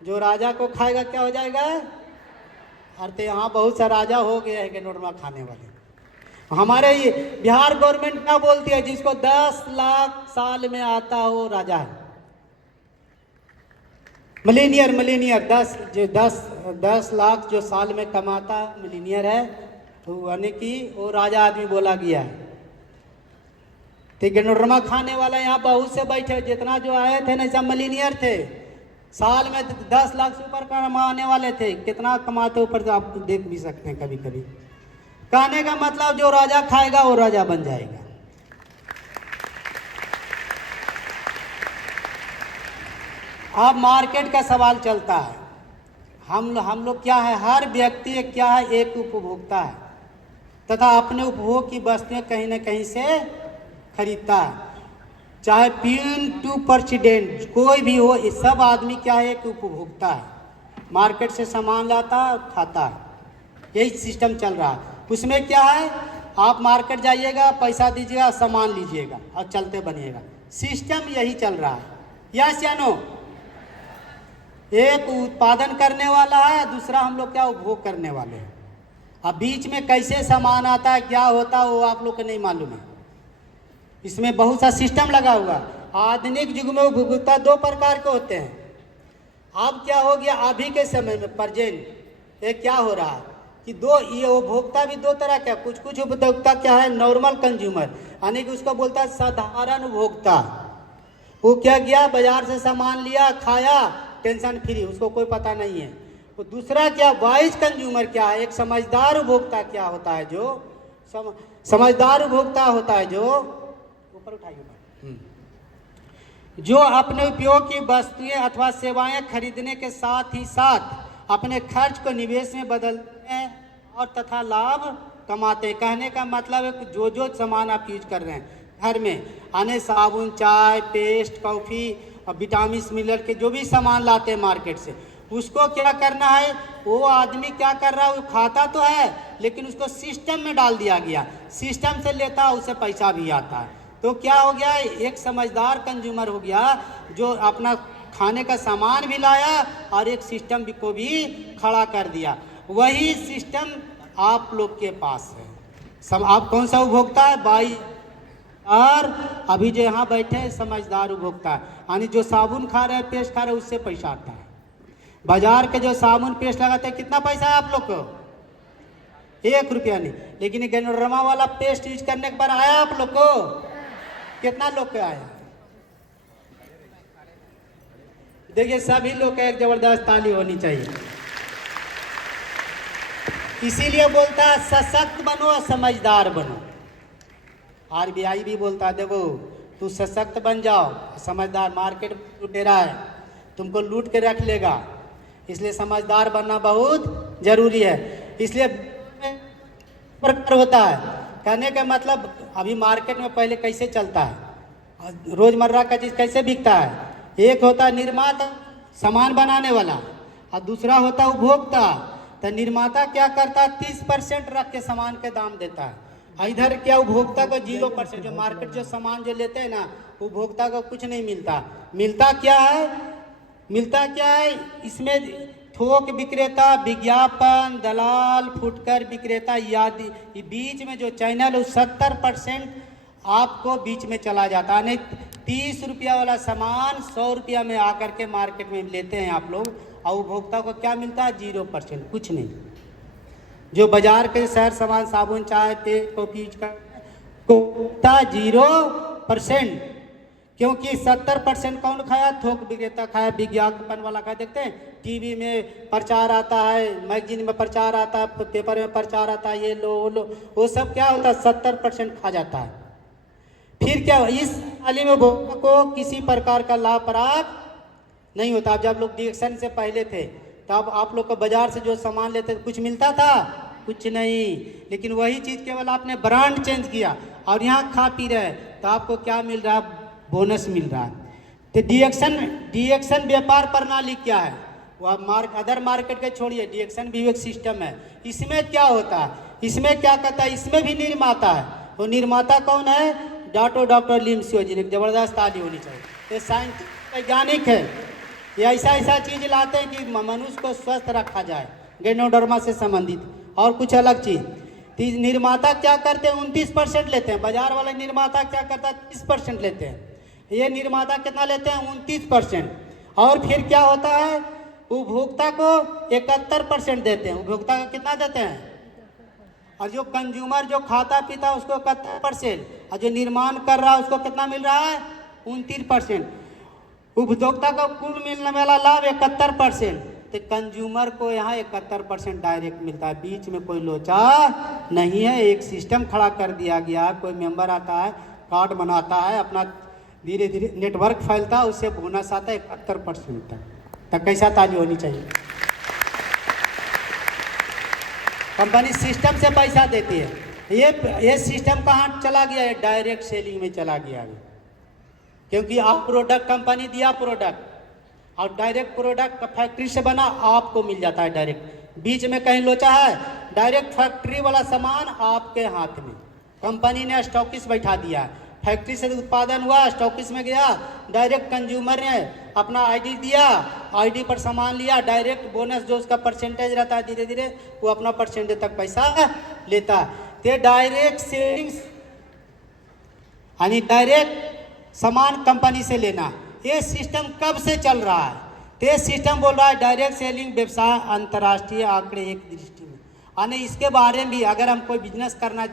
जो राजा को खाएगा क्या हो जाएगा। अरे यहाँ बहुत सा राजा हो गया है गैनोडर्मा खाने वाले। हमारे ये बिहार गवर्नमेंट क्या बोलती है, जिसको 10 लाख साल में आता हो राजा है, मिलीनियर 10 लाख जो साल में कमाता मिलीनियर है, तो यानी कि वो राजा आदमी बोला गया है। तो गैनोडर्मा खाने वाला यहाँ बहुत से बैठे, जितना जो आए थे ना सब मिलीनियर थे, साल में 10 लाख से ऊपर कमाने वाले थे। कितना कमाते ऊपर तो आप देख भी सकते हैं कभी कभी। कहने का मतलब जो राजा खाएगा वो राजा बन जाएगा। अब मार्केट का सवाल चलता है। हम लोग क्या है, हर व्यक्ति क्या है, एक उपभोक्ता है तथा अपने उपभोग की वस्तुएं कहीं न कहीं से खरीदता है। चाहे प्यून टू प्रेसिडेंट कोई भी हो, ये सब आदमी क्या है, एक उपभोक्ता है। मार्केट से सामान लाता है खाता है, यही सिस्टम चल रहा है। उसमें क्या है, आप मार्केट जाइएगा, पैसा दीजिएगा, सामान लीजिएगा और चलते बनिएगा। सिस्टम यही चल रहा है। यस या नो? एक उत्पादन करने वाला है, दूसरा हम लोग क्या उपभोग करने वाले हैं। अब बीच में कैसे सामान आता है, क्या होता है, वो आप लोग को नहीं मालूम है। इसमें बहुत सा सिस्टम लगा हुआ। आधुनिक युग में उपभोक्ता 2 प्रकार के होते हैं। अब क्या हो गया, अभी के समय में प्रेजेंट ये क्या हो रहा है कि ये उपभोक्ता भी 2 तरह के। कुछ उपभोक्ता क्या है, नॉर्मल कंज्यूमर, यानी कि उसको बोलता है साधारण उपभोक्ता। वो क्या किया, बाजार से सामान लिया, खाया, टेंशन फ्री, उसको कोई पता नहीं है। तो दूसरा क्या, वाइज कंज्यूमर क्या है, एक समझदार उपभोक्ता क्या होता है, जो समझदार उपभोक्ता होता है, जो ऊपर उठाइए, जो अपने उपयोग की वस्तुएं अथवा सेवाएं खरीदने के साथ ही साथ अपने खर्च को निवेश में बदलते हैं और तथा लाभ कमाते हैं। कहने का मतलब है जो सामान आप यूज कर रहे हैं घर में, आने साबुन, चाय, पेस्ट, कॉफ़ी और विटामिन मिनरल के जो भी सामान लाते हैं मार्केट से, उसको क्या करना है, वो आदमी क्या कर रहा है, वो खाता तो है लेकिन उसको सिस्टम में डाल दिया गया। सिस्टम से लेता है, उसे पैसा भी आता है। तो क्या हो गया, एक समझदार कंज्यूमर हो गया जो अपना खाने का सामान भी लाया और एक सिस्टम को भी खड़ा कर दिया। वही सिस्टम आप लोग के पास है। आप कौन सा उपभोक्ता है भाई, और अभी जो यहाँ बैठे हैं समझदार उपभोक्ता, यानी जो साबुन खा रहे हैं, पेस्ट खा रहे हैं, उससे पैसा आता है। बाजार के जो साबुन पेस्ट लगाते हैं, कितना पैसा है आप लोग को, 1 रुपया नहीं। लेकिन गैनोडर्मा वाला पेस्ट यूज करने के बाद आया आप लोग को, कितना लोग को आया? देखिए सभी लोग का एक जबरदस्त ताली होनी चाहिए। इसीलिए बोलता है सशक्त बनो और समझदार बनो। आरबीआई भी बोलता है देखो तू सशक्त बन जाओ, समझदार। मार्केट लुटेरा है, तुमको लूट के रख लेगा, इसलिए समझदार बनना बहुत जरूरी है। इसलिए प्रकार होता है। कहने का मतलब अभी मार्केट में पहले कैसे चलता है, रोजमर्रा का चीज़ कैसे बिकता है। एक होता है निर्माता, सामान बनाने वाला, और दूसरा होता है उपभोक्ता। तो निर्माता क्या करता है, 30% रख के सामान के दाम देता है। इधर क्या उपभोक्ता को 0%, जो मार्केट जो सामान जो लेते हैं ना, उपभोक्ता को कुछ नहीं मिलता। मिलता क्या है, इसमें थोक विक्रेता, विज्ञापन, दलाल, फुटकर विक्रेता आदि बीच में जो चैनल है 70% आपको बीच में चला जाता है। नहीं 30 रुपया वाला सामान 100 रुपया में आकर के मार्केट में लेते हैं आप लोग, और उपभोक्ता को क्या मिलता है, 0%, कुछ नहीं। जो बाजार के शहर सामान साबुन चाय तेल कॉफी का 0%, क्योंकि 70% कौन खाया? थोक विक्रेता खाया, विज्ञापन वाला खाया। देखते हैं टीवी में प्रचार आता है, मैगजीन में प्रचार आता है, पेपर में प्रचार आता है, ये लो वो लो, वो सब क्या होता है? 70% खा जाता है। फिर क्या? इस थाली में भोक्ता को किसी प्रकार का लाभ प्राप्त नहीं होता। अब जब लोग डिएक्शन से पहले थे तब आप लोग को बाजार से जो सामान लेते थे कुछ मिलता था? कुछ नहीं। लेकिन वही चीज़ केवल आपने ब्रांड चेंज किया और यहाँ खा पी रहे तो आपको क्या मिल रहा है? बोनस मिल रहा है। तो डिएक्शन व्यापार प्रणाली क्या है? वह अदर मार्केट के छोड़िए, डिएक्शन भी एक सिस्टम है। इसमें क्या होता है? इसमें क्या कहता है? इसमें भी निर्माता है। वो निर्माता कौन है? डॉक्टर लिम्सियोजिन। एक जबरदस्त ताली होनी चाहिए। ये साइंटिफिक वैज्ञानिक है। ये ऐसा चीज लाते हैं कि मनुष्य को स्वस्थ रखा जाए, गैनोडर्मा से संबंधित और कुछ अलग चीज। तो निर्माता क्या करते हैं? 29% लेते हैं। बाजार वाले निर्माता क्या करता है? 30% लेते हैं। ये निर्माता कितना लेते हैं? 29%। और फिर क्या होता है? उपभोक्ता को 71% देते हैं। उपभोक्ता को कितना देते हैं? और जो कंज्यूमर जो खाता पीता है उसको 71%, और जो निर्माण कर रहा है उसको कितना मिल रहा है? 29%। उपभोक्ता को कुल मिलने वाला लाभ 71%। तो कंज्यूमर को यहाँ 71% डायरेक्ट मिलता है। बीच में कोई लोचा नहीं है। एक सिस्टम खड़ा कर दिया गया। कोई मेंबर आता है, कार्ड बनाता है, अपना धीरे धीरे नेटवर्क फैलता है, उससे बोनस आता है 71% तक। तो कैसा ताली होनी चाहिए? कंपनी सिस्टम से पैसा देती है। ये सिस्टम कहाँ चला गया है? डायरेक्ट सेलिंग में चला गया है। क्योंकि आप प्रोडक्ट, कंपनी दिया प्रोडक्ट और डायरेक्ट प्रोडक्ट फैक्ट्री से बना आपको मिल जाता है डायरेक्ट। बीच में कहीं लोचा है? डायरेक्ट फैक्ट्री वाला सामान आपके हाथ में। कंपनी ने स्टॉकिस बैठा दिया, फैक्ट्री से उत्पादन हुआ, स्टॉकिस में गया, डायरेक्ट कंज्यूमर ने अपना आईडी दिया, आईडी पर सामान लिया, डायरेक्ट बोनस जो उसका परसेंटेज रहता है धीरे धीरे वो अपना परसेंटेज तक पैसा लेता है। तो डायरेक्ट सेलिंग यानी डायरेक्ट सामान कंपनी से लेना, ये सिस्टम कब से चल रहा है? तो ये सिस्टम बोल रहा है डायरेक्ट सेलिंग व्यवसाय अंतर्राष्ट्रीय आंकड़े एक दृष्टि में। यानी इसके बारे में भी अगर हम कोई बिजनेस करना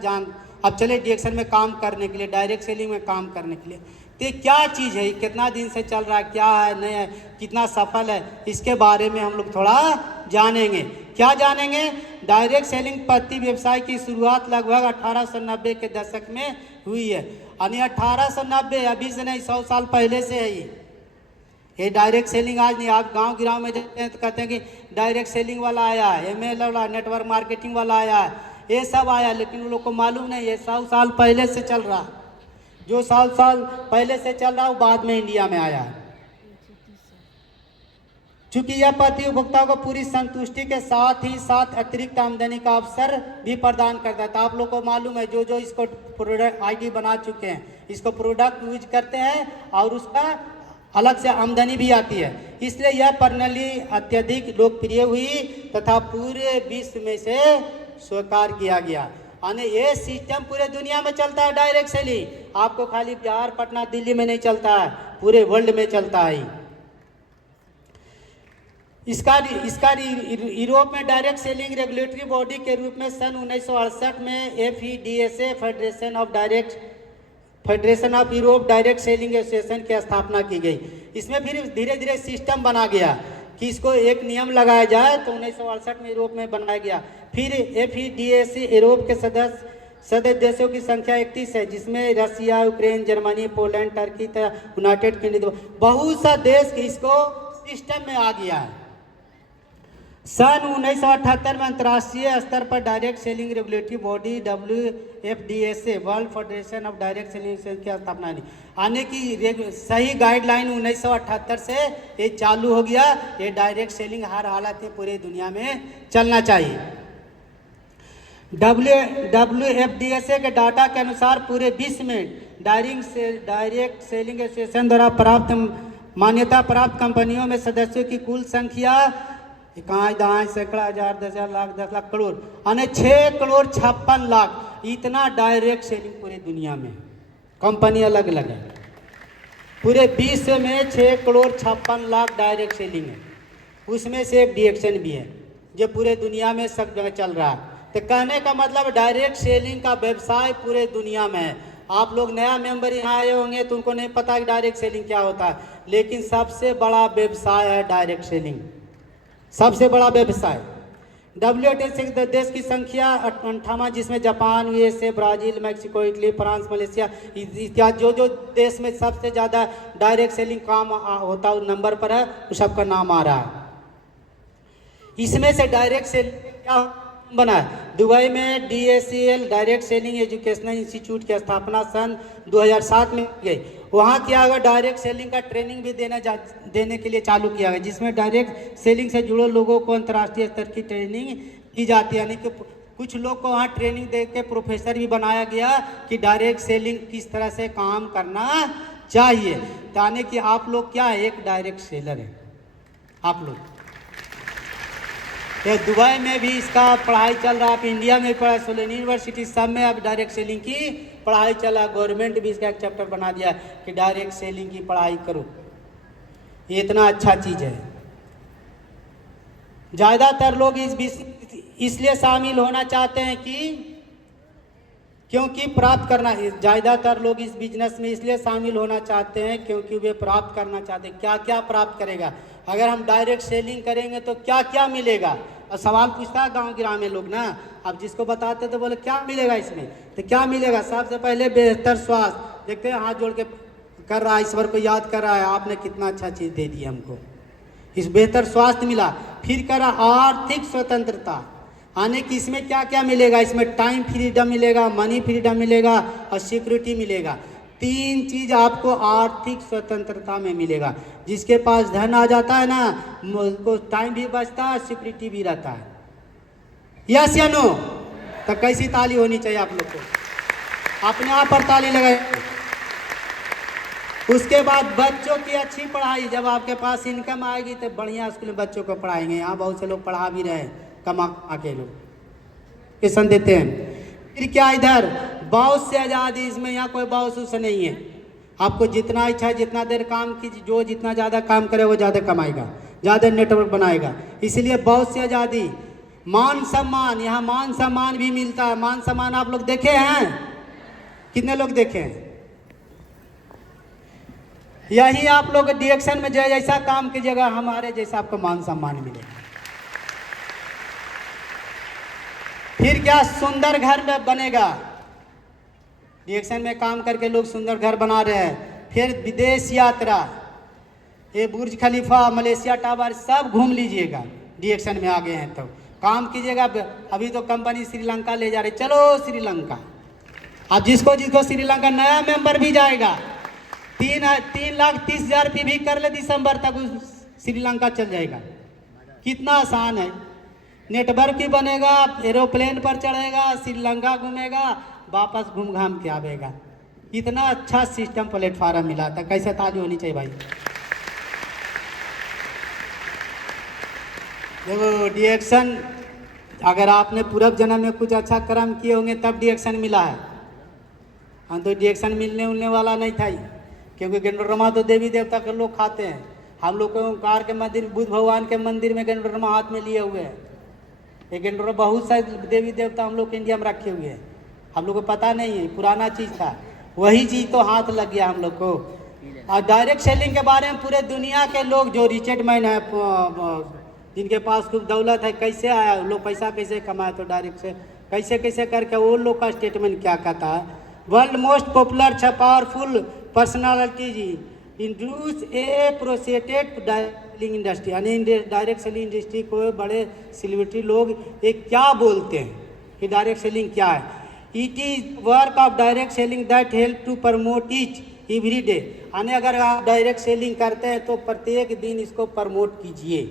अब चले डिएक्शन में काम करने के लिए, डायरेक्ट सेलिंग में काम करने के लिए, तो क्या चीज़ है, कितना दिन से चल रहा है, क्या है, नहीं है, कितना सफल है, इसके बारे में हम लोग थोड़ा जानेंगे। क्या जानेंगे? डायरेक्ट सेलिंग पत्ती व्यवसाय की शुरुआत लगभग 1890 के दशक में हुई है। यानी 1890, अभी से नहीं, 100 साल पहले से है ये डायरेक्ट सेलिंग। आज नहीं, आप गांव में जाते हैं तो कहते हैं कि डायरेक्ट सेलिंग वाला आया है, एमएल वाला, नेटवर्क मार्केटिंग वाला आया है, ये सब आया, लेकिन उन लोग को मालूम नहीं है 100 साल पहले से चल रहा। जो 100 साल पहले से चल रहा वो बाद में इंडिया में आया है। चूंकि यह पत्ती उपभोक्ताओं को पूरी संतुष्टि के साथ ही साथ अतिरिक्त आमदनी का अवसर भी प्रदान करता है। तो आप लोग को मालूम है जो इसको प्रोडक्ट आईडी बना चुके हैं, इसको प्रोडक्ट यूज करते हैं और उसका अलग से आमदनी भी आती है। इसलिए यह प्रणाली अत्यधिक लोकप्रिय हुई तथा पूरे विश्व में से स्वीकार किया गया। यानी ये सिस्टम पूरे दुनिया में चलता है डायरेक्ट सेलिंग। आपको खाली बिहार, पटना, दिल्ली में नहीं चलता है, पूरे वर्ल्ड में चलता है। इसका यूरोप में डायरेक्ट सेलिंग रेगुलेटरी बॉडी के रूप में सन 1968 में FEDSA federation of Europe direct selling association की स्थापना की गई। इसमें फिर धीरे धीरे सिस्टम बना गया कि इसको एक नियम लगाया जाए, तो 1968 में यूरोप में बनाया गया। फिर FEDSA यूरोप के सदस्य देशों की संख्या 31 है, जिसमें Russia, Ukraine, Germany, Poland, Turkey, United Kingdom, बहुत सा देश इसको सिस्टम में आ गया है। सन 1978 में अंतर्राष्ट्रीय स्तर पर direct selling regulatory body WFDSA world federation of direct selling की स्थापना हुई। आने की सही गाइडलाइन 1978 से ये चालू हो गया। ये डायरेक्ट सेलिंग हर हालत में पूरी दुनिया में चलना चाहिए। WFDSA के डाटा के अनुसार पूरे विश्व में डायरेक्ट सेलिंग एसोसिएशन द्वारा प्राप्त मान्यता प्राप्त कंपनियों में सदस्यों की कुल संख्या इकाई, दहाई, सैकड़ा, हजार, 10,000, लाख, 10 लाख, करोड़, यानी 6,56,00,000 इतना डायरेक्ट सेलिंग पूरी दुनिया में कंपनी अलग अलग है। पूरे विश्व में 6,56,00,000 डायरेक्ट सेलिंग है। उसमें से एक डिएक्शन भी है जो पूरे दुनिया में सब जगह चल रहा है। तो कहने का मतलब डायरेक्ट सेलिंग का व्यवसाय पूरे दुनिया में है। आप लोग नया मेंबर यहाँ आए होंगे तो उनको नहीं पता कि डायरेक्ट सेलिंग क्या होता है, लेकिन सबसे बड़ा व्यवसाय है डायरेक्ट सेलिंग, सबसे बड़ा व्यवसाय। WTO देश की संख्या 58, जिसमें Japan, USA, Brazil, Mexico, Italy, France, Malaysia इत्यादि जो देश में सबसे ज़्यादा डायरेक्ट सेलिंग काम होता है, उस नंबर पर है, उस सबका नाम आ रहा है। इसमें से डायरेक्ट सेलिंग क्या बना है? दुबई में DSEL direct selling educational institute की स्थापना सन 2007 में की गई। वहाँ किया गया डायरेक्ट सेलिंग का ट्रेनिंग भी देने के लिए चालू किया गया, जिसमें डायरेक्ट सेलिंग से जुड़े लोगों को अंतर्राष्ट्रीय स्तर की ट्रेनिंग की जाती है। यानी कि कुछ लोग को वहाँ ट्रेनिंग दे के प्रोफेसर भी बनाया गया कि डायरेक्ट सेलिंग किस तरह से काम करना चाहिए। यानी कि आप लोग क्या है, एक डायरेक्ट सेलर है आप लोग। ये दुबई में भी इसका पढ़ाई चल रहा है, आप इंडिया में पढ़ा, सोलन यूनिवर्सिटी सब में अब डायरेक्ट सेलिंग की पढ़ाई चला। गवर्नमेंट भी इसका एक चैप्टर बना दिया कि डायरेक्ट सेलिंग की पढ़ाई करो, ये इतना अच्छा चीज़ है। ज़्यादातर लोग इसलिए शामिल होना चाहते हैं क्योंकि प्राप्त करना, ज़्यादातर लोग इस बिजनेस में इसलिए शामिल होना चाहते हैं क्योंकि वे प्राप्त करना चाहते हैं। क्या क्या प्राप्त करेगा? अगर हम डायरेक्ट सेलिंग करेंगे तो क्या क्या मिलेगा? और सवाल पूछता है गाँव ग्रामीण लोग ना, अब जिसको बताते तो बोले क्या मिलेगा इसमें, तो क्या मिलेगा? सबसे पहले बेहतर स्वास्थ्य। देखते हैं हाथ जोड़ के कर रहा है, ईश्वर को याद कर रहा है, आपने कितना अच्छा चीज़ दे दी हमको, इस बेहतर स्वास्थ्य मिला। फिर करा आर्थिक स्वतंत्रता, आने की इसमें क्या क्या मिलेगा? इसमें टाइम फ्रीडम मिलेगा, मनी फ्रीडम मिलेगा और सिक्योरिटी मिलेगा। 3 चीज़ आपको आर्थिक स्वतंत्रता में मिलेगा। जिसके पास धन आ जाता है ना, उसको टाइम भी बचता है, सिक्योरिटी भी रहता है। यस या नो? तो कैसी ताली होनी चाहिए आप लोग को, अपने आप पर ताली लगाए। उसके बाद बच्चों की अच्छी पढ़ाई, जब आपके पास इनकम आएगी तो बढ़िया स्कूल में बच्चों को पढ़ाएंगे। यहाँ बहुत से लोग पढ़ा भी रहे हैं, कमा के लोग ट्यूशन देते हैं। फिर क्या इधर बॉस से आज़ादी, इसमें यहाँ कोई बॉस उस नहीं है। आपको जितना इच्छा है जितना देर काम की, जो जितना ज़्यादा काम करे वो ज़्यादा कमाएगा, ज़्यादा नेटवर्क बनाएगा। इसलिए बॉस से आज़ादी। मान सम्मान, यहाँ मान सम्मान भी मिलता है। मान सम्मान आप लोग देखे हैं? कितने लोग देखे हैं? यही आप लोग डायरेक्शन में जैसा काम कीजिएगा, हमारे जैसा आपको मान सम्मान मिलेगा। फिर क्या सुंदर घर में बनेगा। डायरेक्शन में काम करके लोग सुंदर घर बना रहे हैं। फिर विदेश यात्रा, ये बुर्ज खलीफा, मलेशिया टावर सब घूम लीजिएगा। डायरेक्शन में आ गए हैं तो काम कीजिएगा। अभी तो कंपनी श्रीलंका ले जा रही, चलो श्रीलंका। अब जिसको जिसको श्रीलंका नया मेंबर भी जाएगा, 3,30,000 रुपये भी कर ले दिसंबर तक, श्रीलंका चल जाएगा। कितना आसान है। नेटवर्क भी बनेगा, एरोप्लेन पर चढ़ेगा, श्रीलंका घूमेगा, वापस घूम घाम के आवेगा। इतना अच्छा सिस्टम प्लेटफार्म मिला था, कैसे ताज होनी चाहिए भाई। देखो डायरेक्शन, अगर आपने पूर्व जन्म में कुछ अच्छा कर्म किए होंगे तब डायरेक्शन मिला है। हम तो डायरेक्शन मिलने वाला नहीं था, क्योंकि गेंडोरमा तो देवी देवता के लोग खाते हैं। हम लोग को ओंकार के मंदिर, बुद्ध भगवान के मंदिर में गेंडोरमा हाथ में लिए हुए हैं। ये गेंडोरमा बहुत सारे देवी देवता हम लोग के इंडिया में रखे हुए हैं, हम लोग को पता नहीं है, पुराना चीज़ था। वही चीज़ तो हाथ लग गया हम लोग को। और डायरेक्ट सेलिंग के बारे में पूरे दुनिया के लोग, जो रिचेड मैन है, जिनके पास खूब दौलत है, कैसे आया लोग, पैसा कैसे कमाया, तो डायरेक्ट से कैसे कैसे करके वो लोग का स्टेटमेंट क्या कहता है। World most popular powerful personalities introduce a प्रोसेटेड सेलिंग इंडस्ट्री, यानी डायरेक्ट सेलिंग इंडस्ट्री को बड़े सेलिब्रिटी लोग ये क्या बोलते हैं कि डायरेक्ट सेलिंग क्या है। It is work of direct selling that help to promote each every day, यानी अगर आप डायरेक्ट सेलिंग करते हैं तो प्रत्येक दिन इसको प्रमोट कीजिए।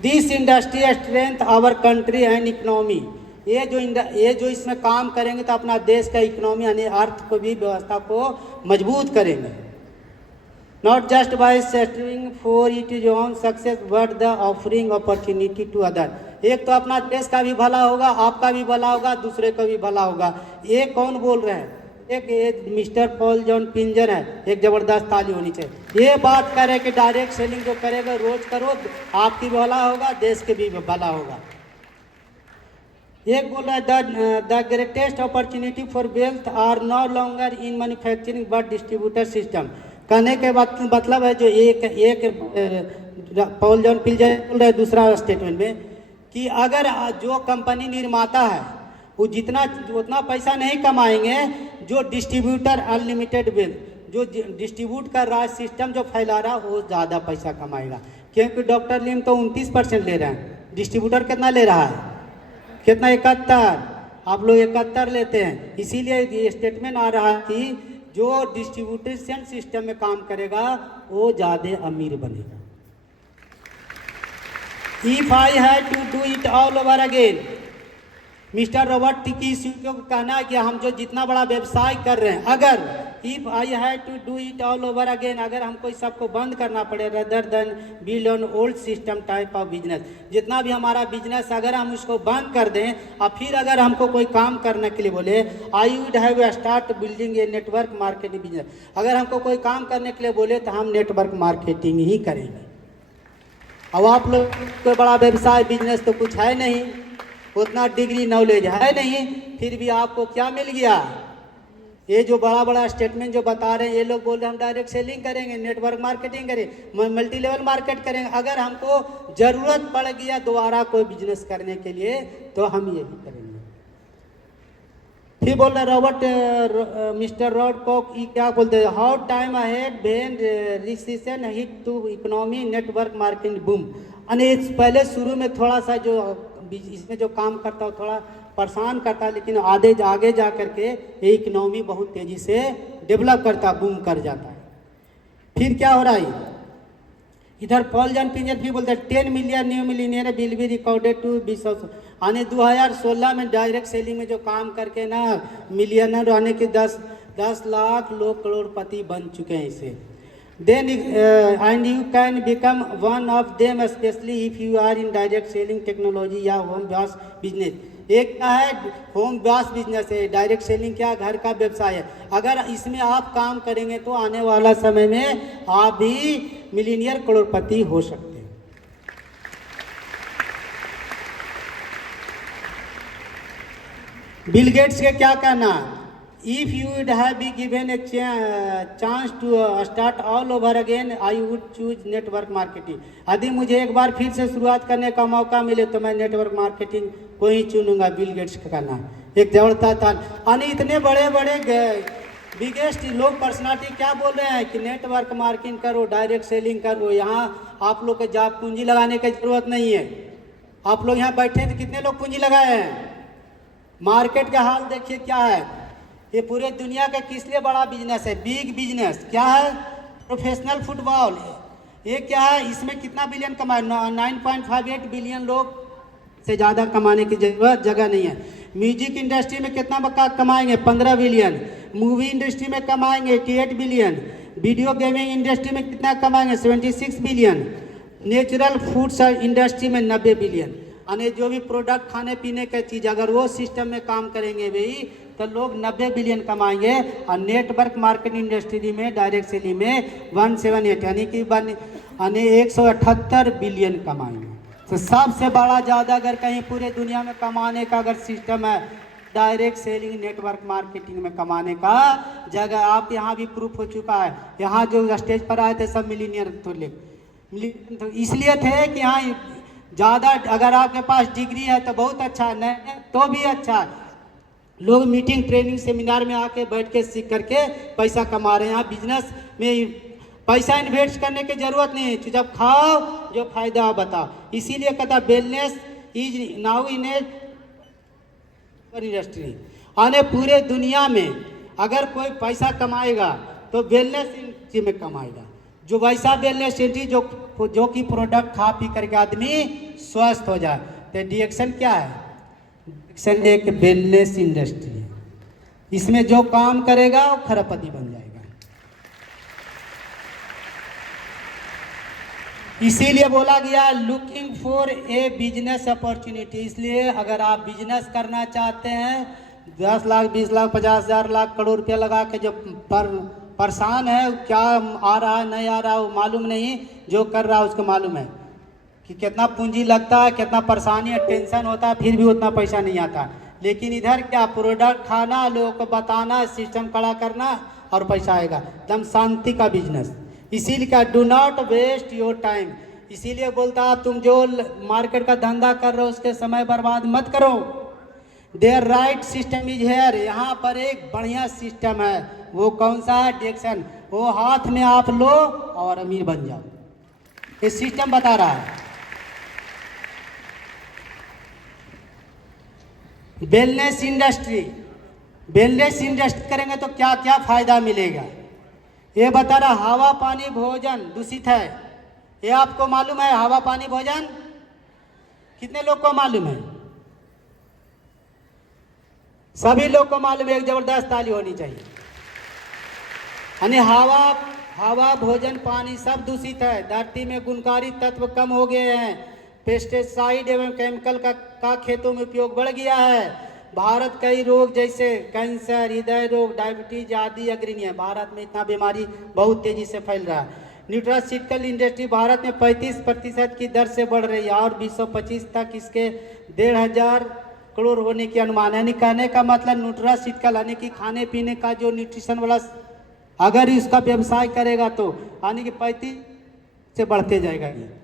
This industry strength our country and economy, ये जो इसमें काम करेंगे तो अपना देश का इकोनॉमी यानी अर्थ को भी, व्यवस्था को मजबूत करेंगे। Not just by setting for it is own success but the offering opportunity to other, एक तो अपना देश का भी भला होगा, आपका भी भला होगा, दूसरे का भी भला होगा। ये कौन बोल रहे हैं? एक मिस्टर पॉल जॉन पिंजर है, एक जबरदस्त ताली होनी चाहिए। ये बात करे कि डायरेक्ट सेलिंग जो करेगा रोज करो, आपकी भी भला होगा, देश के भी भला होगा। एक बोल रहा है the greatest opportunity for wealth are no longer in manufacturing but distributor system. कहने के बाद मतलब है जो एक पॉल जॉन पिल्जर बोल रहा है दूसरा स्टेटमेंट में कि अगर जो कंपनी निर्माता है वो उतना पैसा नहीं कमाएंगे जो डिस्ट्रीब्यूटर अनलिमिटेड वेल्थ जो डिस्ट्रीब्यूट कर रहा है सिस्टम जो फैला रहा है वो ज़्यादा पैसा कमाएगा। क्योंकि डॉक्टर लिम तो 29% ले रहे हैं, डिस्ट्रीब्यूटर कितना ले रहा है, कितना 71, आप लोग 71 लेते हैं। इसीलिए ये स्टेटमेंट आ रहा है कि जो डिस्ट्रीब्यूटेशन सिस्टम में काम करेगा वो ज़्यादा अमीर बनेगा। If I had to do it all over again, mister Robert की को कहना है कि हम जो जितना बड़ा व्यवसाय कर रहे हैं, अगर if I had to do it all over again, अगर हमको इस सबको बंद करना पड़े rather than build on old system type of business, जितना भी हमारा बिजनेस अगर हम उसको बंद कर दें और फिर अगर हमको कोई काम करने के लिए बोले I would have start building a network marketing business, अगर हमको कोई काम करने के लिए बोले तो हम नेटवर्क मार्केटिंग ही करेंगे। अब आप लोग कोई बड़ा व्यवसाय बिजनेस तो कुछ है नहीं, उतना डिग्री नॉलेज है नहीं, फिर भी आपको क्या मिल गया, ये जो बड़ा बड़ा स्टेटमेंट जो बता रहे हैं ये लोग बोल रहे हैं हम डायरेक्ट सेलिंग करेंगे, नेटवर्क मार्केटिंग करेंगे, मल्टी लेवल मार्केट करेंगे। अगर हमको जरूरत पड़ गया दोबारा कोई बिजनेस करने के लिए तो हम यही करेंगे। फिर बोल रहे रॉबर्ट मिस्टर रॉड कॉक क्या बोलते हैं, how time ahead when recession hit to economy network marketing boom. यानी पहले शुरू में थोड़ा सा जो इसमें जो काम करता हो थोड़ा परेशान करता है, लेकिन आगे जा करके ये इकोनॉमी बहुत तेज़ी से डेवलप करता, बूम कर जाता है। फिर क्या हो रहा है इधर पॉल जॉन पिंजर फिर बोलते हैं 10 million new millionaire will be recorded to be आने 2016 में डायरेक्ट सेलिंग में जो काम करके ना मिलियनर आने के 10 लाख लोग करोड़पति बन चुके हैं इसे। Then and you can become one of them, especially if you are in direct selling technology या होम बेस्ड बिजनेस। एक क्या है होम बेस्ड बिजनेस है, डायरेक्ट सेलिंग क्या घर का व्यवसाय है। अगर इसमें आप काम करेंगे तो आने वाला समय में आप भी मिलीनियर करोड़पति हो सकते हैं। बिल गेट्स के क्या कहना, If you would have been given a chance to start all over again, I would choose network marketing। यदि मुझे एक बार फिर से शुरुआत करने का मौका मिले तो मैं नेटवर्क मार्केटिंग को ही चुनूंगा। बिल गेट्स का कहना एक जबरदस्त था। यानी इतने बड़े बड़े बिगेस्ट लोग पर्सनालिटी क्या बोल रहे हैं कि नेटवर्क मार्केटिंग करो, डायरेक्ट सेलिंग करो। यहाँ आप लोग के जॉब पूंजी लगाने की जरूरत नहीं है। आप लोग यहाँ बैठे तो कितने लोग पूंजी लगाए हैं। मार्केट का हाल देखिए क्या है। ये पूरे दुनिया का किस लिए बड़ा बिजनेस है, बिग बिजनेस क्या है, प्रोफेशनल फुटबॉल। ये क्या है, इसमें कितना बिलियन कमाए, 9.58 बिलियन लोग से ज़्यादा कमाने की जरूरत जगह नहीं है। म्यूजिक इंडस्ट्री में कितना कमाएंगे, 15 बिलियन। मूवी इंडस्ट्री में कमाएंगे 88 बिलियन। वीडियो गेमिंग इंडस्ट्री में कितना कमाएंगे, 76 बिलियन। नेचुरल फूड्स इंडस्ट्री में 90 बिलियन। यानी जो भी प्रोडक्ट खाने पीने का चीज़ अगर वो सिस्टम में काम करेंगे भाई तो लोग 90 बिलियन कमाएंगे। और नेटवर्क मार्केटिंग इंडस्ट्री में डायरेक्ट सेलिंग में 178 यानी कि 178 बिलियन कमाएंगे। तो सबसे बड़ा ज़्यादा अगर कहीं पूरे दुनिया में कमाने का अगर सिस्टम है डायरेक्ट सेलिंग नेटवर्क मार्केटिंग में कमाने का जगह। आप यहाँ भी प्रूफ हो चुका है। यहाँ जो स्टेज पर आए थे सब मिलीनियर तो इसलिए थे कि यहाँ ज़्यादा अगर आपके पास डिग्री है तो बहुत अच्छा, नहीं तो भी अच्छा। लोग मीटिंग ट्रेनिंग सेमिनार में आके बैठ के सीख करके पैसा कमा रहे हैं। यहाँ बिजनेस में पैसा इन्वेस्ट करने की जरूरत नहीं है, जब खाओ जो फायदा बताओ। इसीलिए कहता wellness is now in industry. आने पूरे दुनिया में अगर कोई पैसा कमाएगा तो वेलनेस इंडस्ट्री में कमाएगा। जो वैसा वेलनेस इंडस्ट्री जो कि प्रोडक्ट खा पी करके आदमी स्वस्थ हो जाए। तो डिएक्शन क्या है, डिएक्शन एक वेलनेस इंडस्ट्री है। इसमें जो काम करेगा वो खरबपति बन जाएगा। इसीलिए बोला गया looking for a business opportunity. इसलिए अगर आप बिजनेस करना चाहते हैं 10 लाख 20 लाख 50,000 लाख करोड़ रुपया लगा के जो परेशान है क्या आ रहा है नहीं आ रहा वो मालूम नहीं, जो कर रहा है उसको मालूम है कि कितना पूंजी लगता है, कितना परेशानी और टेंशन होता है, फिर भी उतना पैसा नहीं आता। लेकिन इधर क्या, प्रोडक्ट खाना, लोगों को बताना, सिस्टम खड़ा करना और पैसा आएगा। एकदम शांति का बिजनेस। इसीलिए क्या, do not waste your time. इसीलिए बोलता है तुम जो मार्केट का धंधा कर रहे हो उसके समय बर्बाद मत करो। There right system is here. यहाँ पर एक बढ़िया सिस्टम है। वो कौन सा है? डिएक्शन। वो हाथ में आप लो और अमीर बन जाओ। ये सिस्टम बता रहा है। वेलनेस इंडस्ट्री, वेलनेस इंडस्ट्री करेंगे तो क्या क्या फायदा मिलेगा ये बता रहा। हवा पानी भोजन दूषित है, ये आपको मालूम है? हवा पानी भोजन कितने लोग को मालूम है? सभी लोग को मालूम है। एक जबरदस्त ताली होनी चाहिए। यानी हवा भोजन पानी सब दूषित है। धरती में गुणकारी तत्व कम हो गए हैं। पेस्टिसाइड एवं केमिकल का खेतों में उपयोग बढ़ गया है। भारत कई रोग जैसे कैंसर, हृदय रोग, डायबिटीज आदि अग्रणी है। भारत में इतना बीमारी बहुत तेजी से फैल रहा है। न्यूट्रास्यूटिकल इंडस्ट्री भारत में 35% की दर से बढ़ रही है और 2025 तक इसके 1,500 करोड़ होने की अनुमान है। यानी कहने का मतलब न्यूट्रास्यूटिकल यानी कि खाने पीने का जो न्यूट्रिशन वाला, अगर इसका व्यवसाय करेगा तो यानी कि 35 से बढ़ते जाएगा। ये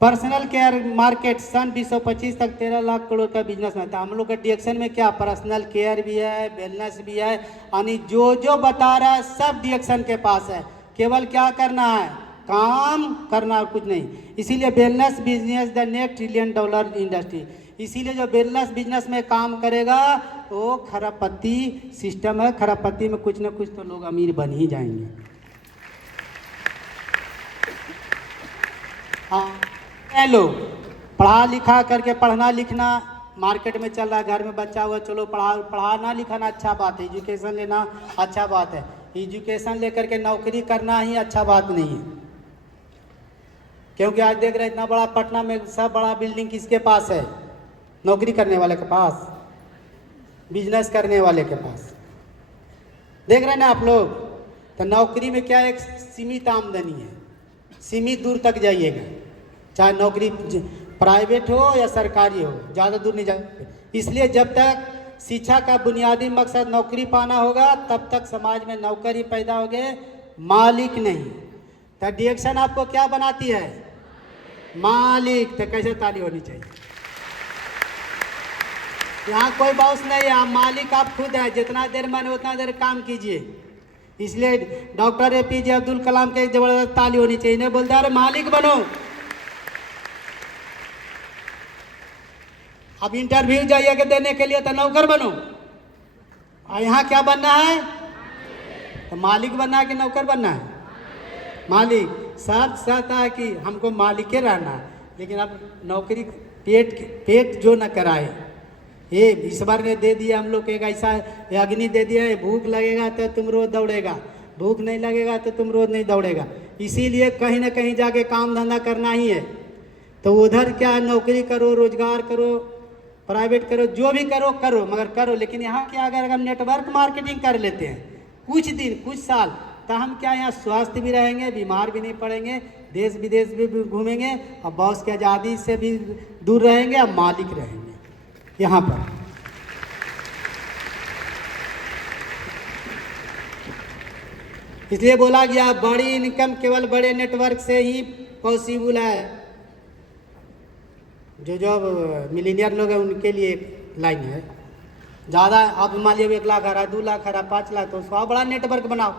पर्सनल केयर मार्केट सन 2025 तक 13 लाख करोड़ का बिजनेस में था। हम लोग के डिएक्शन में क्या, पर्सनल केयर भी है, वेलनेस भी है। यानी जो जो बता रहा है सब डिएक्शन के पास है। केवल क्या करना है? काम करना और कुछ नहीं। इसीलिए wellness business the next $1 trillion industry. इसीलिए जो वेलनेस बिजनेस में काम करेगा वो खरबपत्ती सिस्टम है। खरबपत्ती में कुछ ना कुछ तो लोग अमीर बन ही जाएंगे। हाँ, लोग पढ़ा लिखा करके, पढ़ना लिखना मार्केट में चल रहा है। घर में बच्चा हुआ, चलो पढ़ाना लिखाना अच्छा बात है, एजुकेशन लेना अच्छा बात है। एजुकेशन लेकर के नौकरी करना ही अच्छा बात नहीं है। क्योंकि आज देख रहे हैं इतना बड़ा पटना में सब बड़ा बिल्डिंग किसके पास है? नौकरी करने वाले के पास, बिजनेस करने वाले के पास। देख रहे हैं ना आप लोग। तो नौकरी में क्या, एक सीमित आमदनी है, सीमित दूर तक जाइएगा। चाहे नौकरी प्राइवेट हो या सरकारी हो, ज़्यादा दूर नहीं जाए। इसलिए जब तक शिक्षा का बुनियादी मकसद नौकरी पाना होगा तब तक समाज में नौकर ही पैदा हो गए, मालिक नहीं। तो डिएक्शन आपको क्या बनाती है? मालिक। तो कैसे ताली होनी चाहिए? यहाँ कोई बॉस नहीं है, आप मालिक आप खुद है। जितना देर मन उतना देर काम कीजिए। इसलिए डॉक्टर APJ अब्दुल कलाम के जबरदस्त ताली होनी चाहिए। इन्हें बोलते हैं मालिक बनो। अब इंटरव्यू जाइएगा देने के लिए तो नौकर बनो। और यहाँ क्या बनना है? तो मालिक बनना है कि नौकर बनना है? मालिक। सब चाहता है कि हमको मालिक के रहना है, लेकिन अब नौकरी पेट जो न कराए। ये ईश्वर ने दे दिया हम लोग एक ऐसा अग्नि दे दिया है, भूख लगेगा तो तुम रोज दौड़ेगा, भूख नहीं लगेगा तो तुम रोज नहीं दौड़ेगा। इसीलिए कहीं ना कहीं जाके काम धंधा करना ही है। तो उधर क्या, नौकरी करो, रोजगार करो, प्राइवेट करो, जो भी करो करो, मगर करो। लेकिन यहाँ क्या, अगर हम नेटवर्क मार्केटिंग कर लेते हैं कुछ दिन कुछ साल, तो हम क्या यहाँ स्वस्थ भी रहेंगे, बीमार भी नहीं पड़ेंगे, देश विदेश भी घूमेंगे और बॉस की आज़ादी से भी दूर रहेंगे और मालिक रहेंगे यहाँ पर। इसलिए बोला गया बड़ी इनकम केवल बड़े नेटवर्क से ही पॉसिबल है। जो मिलीनियर लोग हैं उनके लिए एक लाइन है। ज़्यादा अब मान लिया 1 लाख आ रहा, 2 लाख आ रहा, 5 लाख, तो उसका बड़ा नेटवर्क बनाओ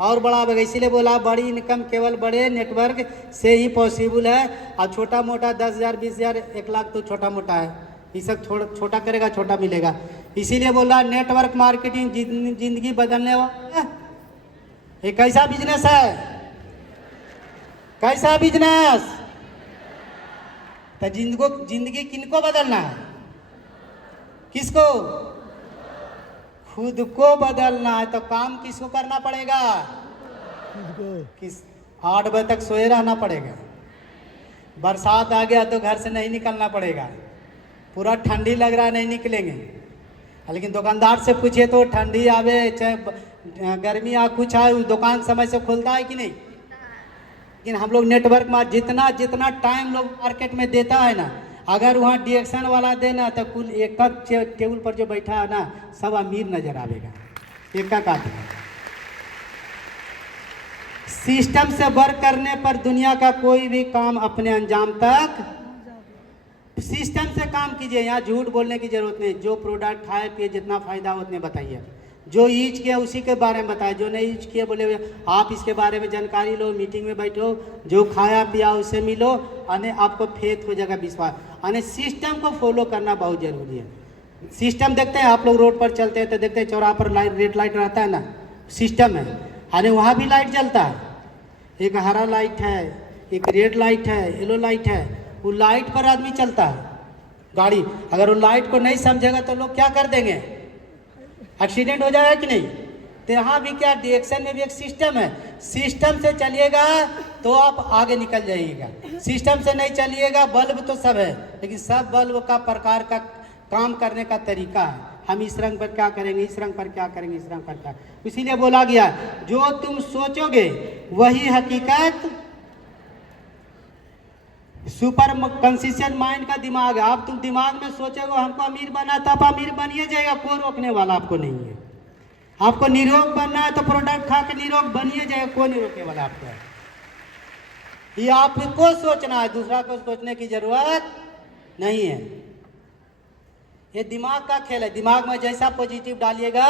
और बड़ा बनेगा। इसीलिए बोला बड़ी इनकम केवल बड़े नेटवर्क से ही पॉसिबल है। और छोटा मोटा 10,000 20,000 1 लाख तो छोटा मोटा है। ये सब छोटा करेगा छोटा मिलेगा। इसीलिए बोला नेटवर्क मार्केटिंग जिंदगी बदलने वाला ये कैसा बिजनेस है? कैसा बिजनेस? तो जिंदगी किनको बदलना है? किसको? खुद को बदलना है। तो काम किसको करना पड़ेगा? किस 8 बजे तक सोए रहना पड़ेगा। बरसात आ गया तो घर से नहीं निकलना पड़ेगा। पूरा ठंडी लग रहा है नहीं निकलेंगे। लेकिन दुकानदार से पूछिए तो ठंडी आवे चाहे गर्मी आ कुछ आए, दुकान समय से खुलता है कि नहीं? लेकिन हम लोग नेटवर्क में जितना जितना टाइम लोग मार्केट में देता है ना, अगर वहाँ डिएक्शन वाला देना तो कुल एक टेबल पर जो बैठा है ना सब अमीर नजर आएगा। एक का सिस्टम से वर्क करने पर दुनिया का कोई भी काम अपने अंजाम तक, सिस्टम से काम कीजिए। यहाँ झूठ बोलने की जरूरत नहीं। जो प्रोडक्ट खाए पिए जितना फायदा हो उतने बताइए। जो यूज किया उसी के बारे में बताए, जो नहीं यूज किया बोले आप इसके बारे में जानकारी लो, मीटिंग में बैठो, जो खाया पिया उससे मिलो, अने आपको फेथ हो जाएगा, विश्वास। अने सिस्टम को फॉलो करना बहुत जरूरी है। सिस्टम देखते हैं आप लोग रोड पर चलते हैं तो देखते हैं चौराहा पर लाइट, रेड लाइट रहता है ना, सिस्टम है। अरे वहाँ भी लाइट जलता है, एक हरा लाइट है, एक रेड लाइट है, येलो लाइट है। वो लाइट पर आदमी चलता है गाड़ी। अगर वो लाइट को नहीं समझेगा तो लोग क्या कर देंगे, एक्सीडेंट हो जाएगा कि नहीं। तो यहाँ भी क्या, डिएक्शन में भी एक सिस्टम है। सिस्टम से चलिएगा तो आप आगे निकल जाइएगा, सिस्टम से नहीं चलिएगा। बल्ब तो सब है, लेकिन सब बल्ब का प्रकार का काम करने का तरीका है। हम इस रंग पर क्या करेंगे, इस रंग पर क्या करेंगे, इस रंग पर क्या। इसीलिए बोला गया जो तुम सोचोगे वही हकीकत। सुपर कंसिस्टेंट माइंड का दिमाग है। आप तुम दिमाग में सोचोगे हमको अमीर बनना, तो आप अमीर बनिए जाएगा, कोई रोकने वाला आपको नहीं है। आपको निरोग बनना है तो प्रोडक्ट खा के निरोग बनिए जाएगा, कोई नहीं रोकने वाला आपको है। ये आपको सोचना है, दूसरा को सोचने की जरूरत नहीं है। ये दिमाग का खेल है। दिमाग में जैसा पॉजिटिव डालिएगा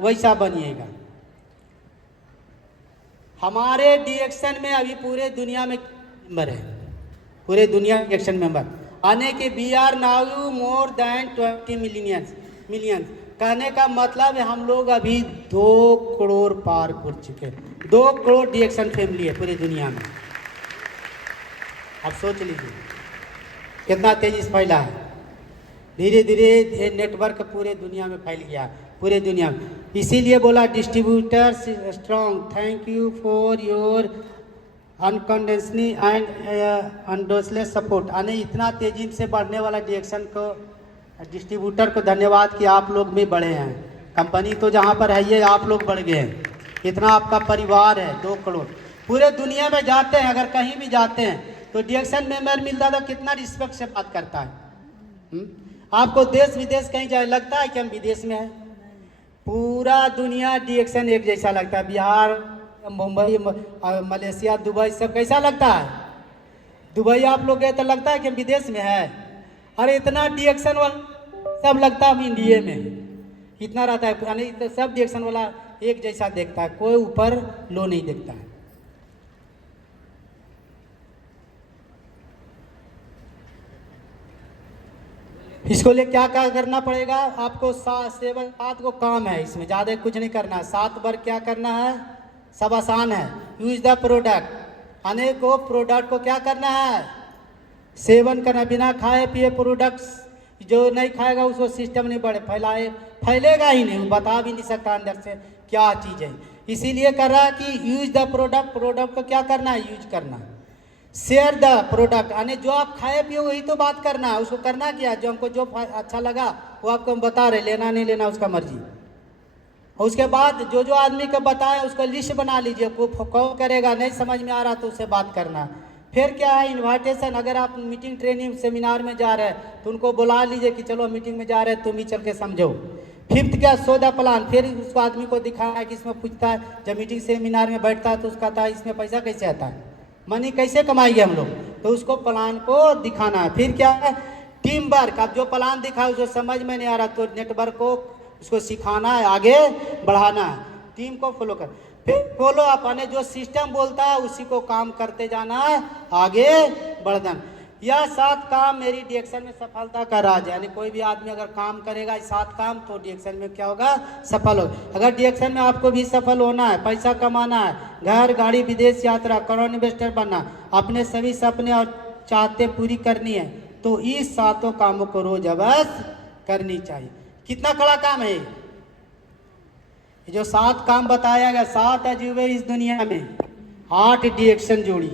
वैसा बनिएगा। हमारे डिएक्शन में अभी पूरे दुनिया में मेंबर है, पूरे दुनिया में डिएक्शन मेंबर आने के we are now more than 20 millions. कहने का मतलब है हम लोग अभी 2 करोड़ पार कर चुके हैं। 2 करोड़ डिएक्शन फैमिली है पूरी दुनिया में। आप सोच लीजिए कितना तेजी से फैला है। धीरे धीरे ये नेटवर्क पूरे दुनिया में फैल गया, पूरे दुनिया में। इसीलिए बोला distributors strong, thank you for your unconditionally and अनडोसलेस सपोर्ट। यानी इतना तेजी से बढ़ने वाला डिएक्शन को डिस्ट्रीब्यूटर को धन्यवाद कि आप लोग भी बढ़े हैं। कंपनी तो जहाँ पर है ये आप लोग बढ़ गए हैं। इतना आपका परिवार है, 2 करोड़ पूरे दुनिया में जाते हैं। अगर कहीं भी जाते हैं तो डिएक्शन मेंबर मिलता तो कितना रिस्पेक्ट से बात करता है। आपको देश विदेश कहीं जाए लगता है कि हम विदेश में हैं। पूरा दुनिया डिएक्शन एक जैसा लगता है। बिहार, मुंबई, मलेशिया, दुबई सब कैसा लगता है। दुबई आप लोग गए तो लगता है कि हम विदेश में है। अरे इतना डिएक्शन वाला सब लगता है हम इंडिया में। इतना रहता है, यानी तो सब डिएक्शन वाला एक जैसा देखता है, कोई ऊपर लो नहीं देखता है। इसको लिए क्या क्या करना पड़ेगा आपको, 7 को काम है इसमें, ज़्यादा कुछ नहीं करना है। 7 बार क्या करना है, सब आसान है। यूज द प्रोडक्ट, आने को प्रोडक्ट को क्या करना है, सेवन करना। बिना खाए पिए प्रोडक्ट्स, जो नहीं खाएगा उसको सिस्टम नहीं बढ़े फैलेगा ही नहीं, बता भी नहीं सकता अंदर से क्या चीज़ है। इसीलिए कर रहा है कि यूज द प्रोडक्ट, प्रोडक्ट को क्या करना है, यूज करना। शेयर द प्रोडक्ट, यानी जो आप खाए पिए वही तो बात करना है। उसको करना क्या, जो हमको जो अच्छा लगा वो आपको हम बता रहे, लेना नहीं लेना उसका मर्जी। और उसके बाद जो जो आदमी को बताए उसको लिस्ट बना लीजिए। कौन करेगा नहीं समझ में आ रहा तो उससे बात करना। फिर क्या है, इन्विटेशन। अगर आप मीटिंग, ट्रेनिंग, सेमिनार में जा रहे हैं तो उनको बुला लीजिए कि चलो मीटिंग में जा रहे हैं, तुम भी चल के समझो। 5th क्या, सो द प्लान। फिर उसको आदमी को दिखाना है कि इसमें पूछता है, जब मीटिंग सेमिनार में बैठता है तो उसका था इसमें पैसा कैसे आता है, मनी कैसे कमाएंगे हम लोग, तो उसको प्लान को दिखाना है। फिर क्या है, टीम वर्क। अब जो प्लान दिखा उसको समझ में नहीं आ रहा तो नेटवर्क को उसको सिखाना है, आगे बढ़ाना है, टीम को फॉलो कर। फिर फॉलो अप, यानी जो सिस्टम बोलता है उसी को काम करते जाना है, आगे बढ़ना। यह 7 काम मेरी डिएक्शन में सफलता का राज है। यानी कोई भी आदमी अगर काम करेगा 7 काम तो डिएक्शन में क्या होगा, सफल होगा। अगर डिएक्शन में आपको भी सफल होना है, पैसा कमाना है, घर गाड़ी, विदेश यात्रा, करोड़ इन्वेस्टर बनना, अपने सभी सपने और चाहते पूरी करनी है, तो इस 7 कामों को रोज अवश्य करनी चाहिए। कितना कड़ा काम है ये जो 7 काम बताया गया। 7 अजूबे इस दुनिया में, 8 डिएक्शन जोड़ी।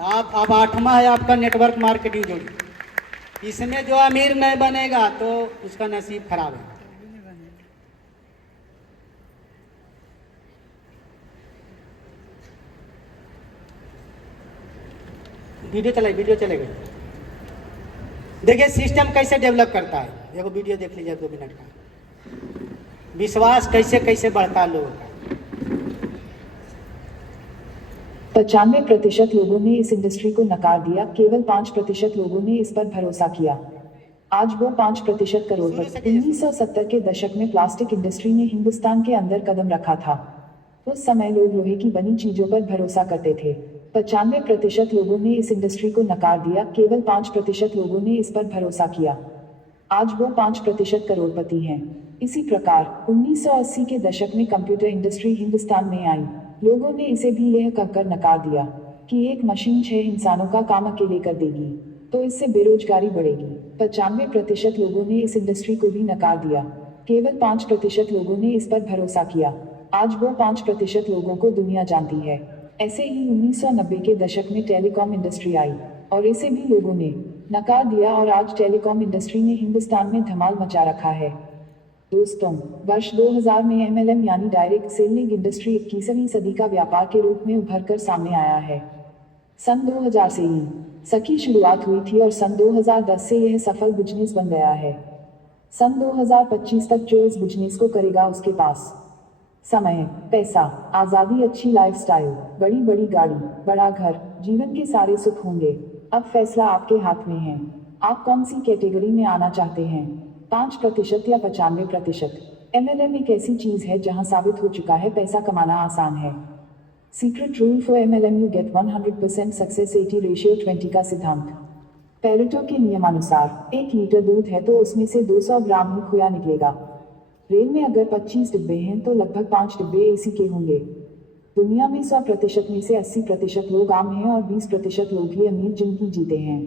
आप अब 8वां है आपका नेटवर्क मार्केटिंग जोड़ी। इसमें जो अमीर नहीं बनेगा तो उसका नसीब खराब है। वीडियो चलेगा। देखिए सिस्टम कैसे डेवलप करता है, देखो वीडियो देख लीजिए 2 मिनट का। विश्वास कैसे कैसे बढ़ता है लोगों का। 95% लोगों ने इस इंडस्ट्री को नकार दिया, केवल 5% लोगों ने इस पर भरोसा किया। आज वो 5% करोड़पति। 1970 के दशक में प्लास्टिक इंडस्ट्री ने हिंदुस्तान के अंदर कदम रखा था। उस समय लोग लोहे की बनी चीजों पर भरोसा करते थे। 95% लोगों ने इस इंडस्ट्री को नकार दिया, केवल 5% लोगों ने इस पर भरोसा किया। आज वो 5% करोड़पति हैं। इसी प्रकार 1980 के दशक में कंप्यूटर इंडस्ट्री हिंदुस्तान में आई। लोगों ने इसे भी यह कहकर नकार दिया कि एक मशीन 6 इंसानों का काम अकेले कर देगी, तो इससे बेरोजगारी बढ़ेगी। 95% लोगों ने इस इंडस्ट्री को भी नकार दिया, केवल 5% लोगों ने इस पर भरोसा किया। आज वो 5% लोगों को दुनिया जानती है। ऐसे ही 1990 के दशक में टेलीकॉम इंडस्ट्री आई और इसे भी लोगों ने नकार दिया और आज टेलीकॉम इंडस्ट्री ने हिंदुस्तान में धमाल मचा रखा है। दोस्तों, वर्ष 2000 में MLM यानी डायरेक्ट सेलिंग इंडस्ट्री 21वीं सदी का व्यापार के रूप में उभरकर सामने आया है। सन 2000 से ही इसकी शुरुआत हुई थी और सन 2010 से यह सफल बिजनेस बन गया है। सन 2025 तक जो इस बिजनेस को करेगा उसके पास समय, पैसा, आज़ादी, अच्छी लाइफस्टाइल, बड़ी बड़ी गाड़ी, बड़ा घर, जीवन के सारे सुख होंगे। अब फैसला आपके हाथ में है। आप कौन सी कैटेगरी में आना चाहते हैं, 5% या 95%? MLM एक ऐसी चीज है जहां साबित हो चुका है पैसा कमाना आसान है। Secret rule for MLM, you get 100% success 80:20 का सिद्धांत। पेरेटो के नियमानुसार 1 लीटर दूध है तो उसमें से 200 ग्राम ही खोया निकलेगा। रेल में अगर 25 डिब्बे हैं तो लगभग 5 डिब्बे AC के होंगे। दुनिया में 100% में से 80% लोग आम हैं और 20% लोग ही अमीर जिंदगी जीते हैं।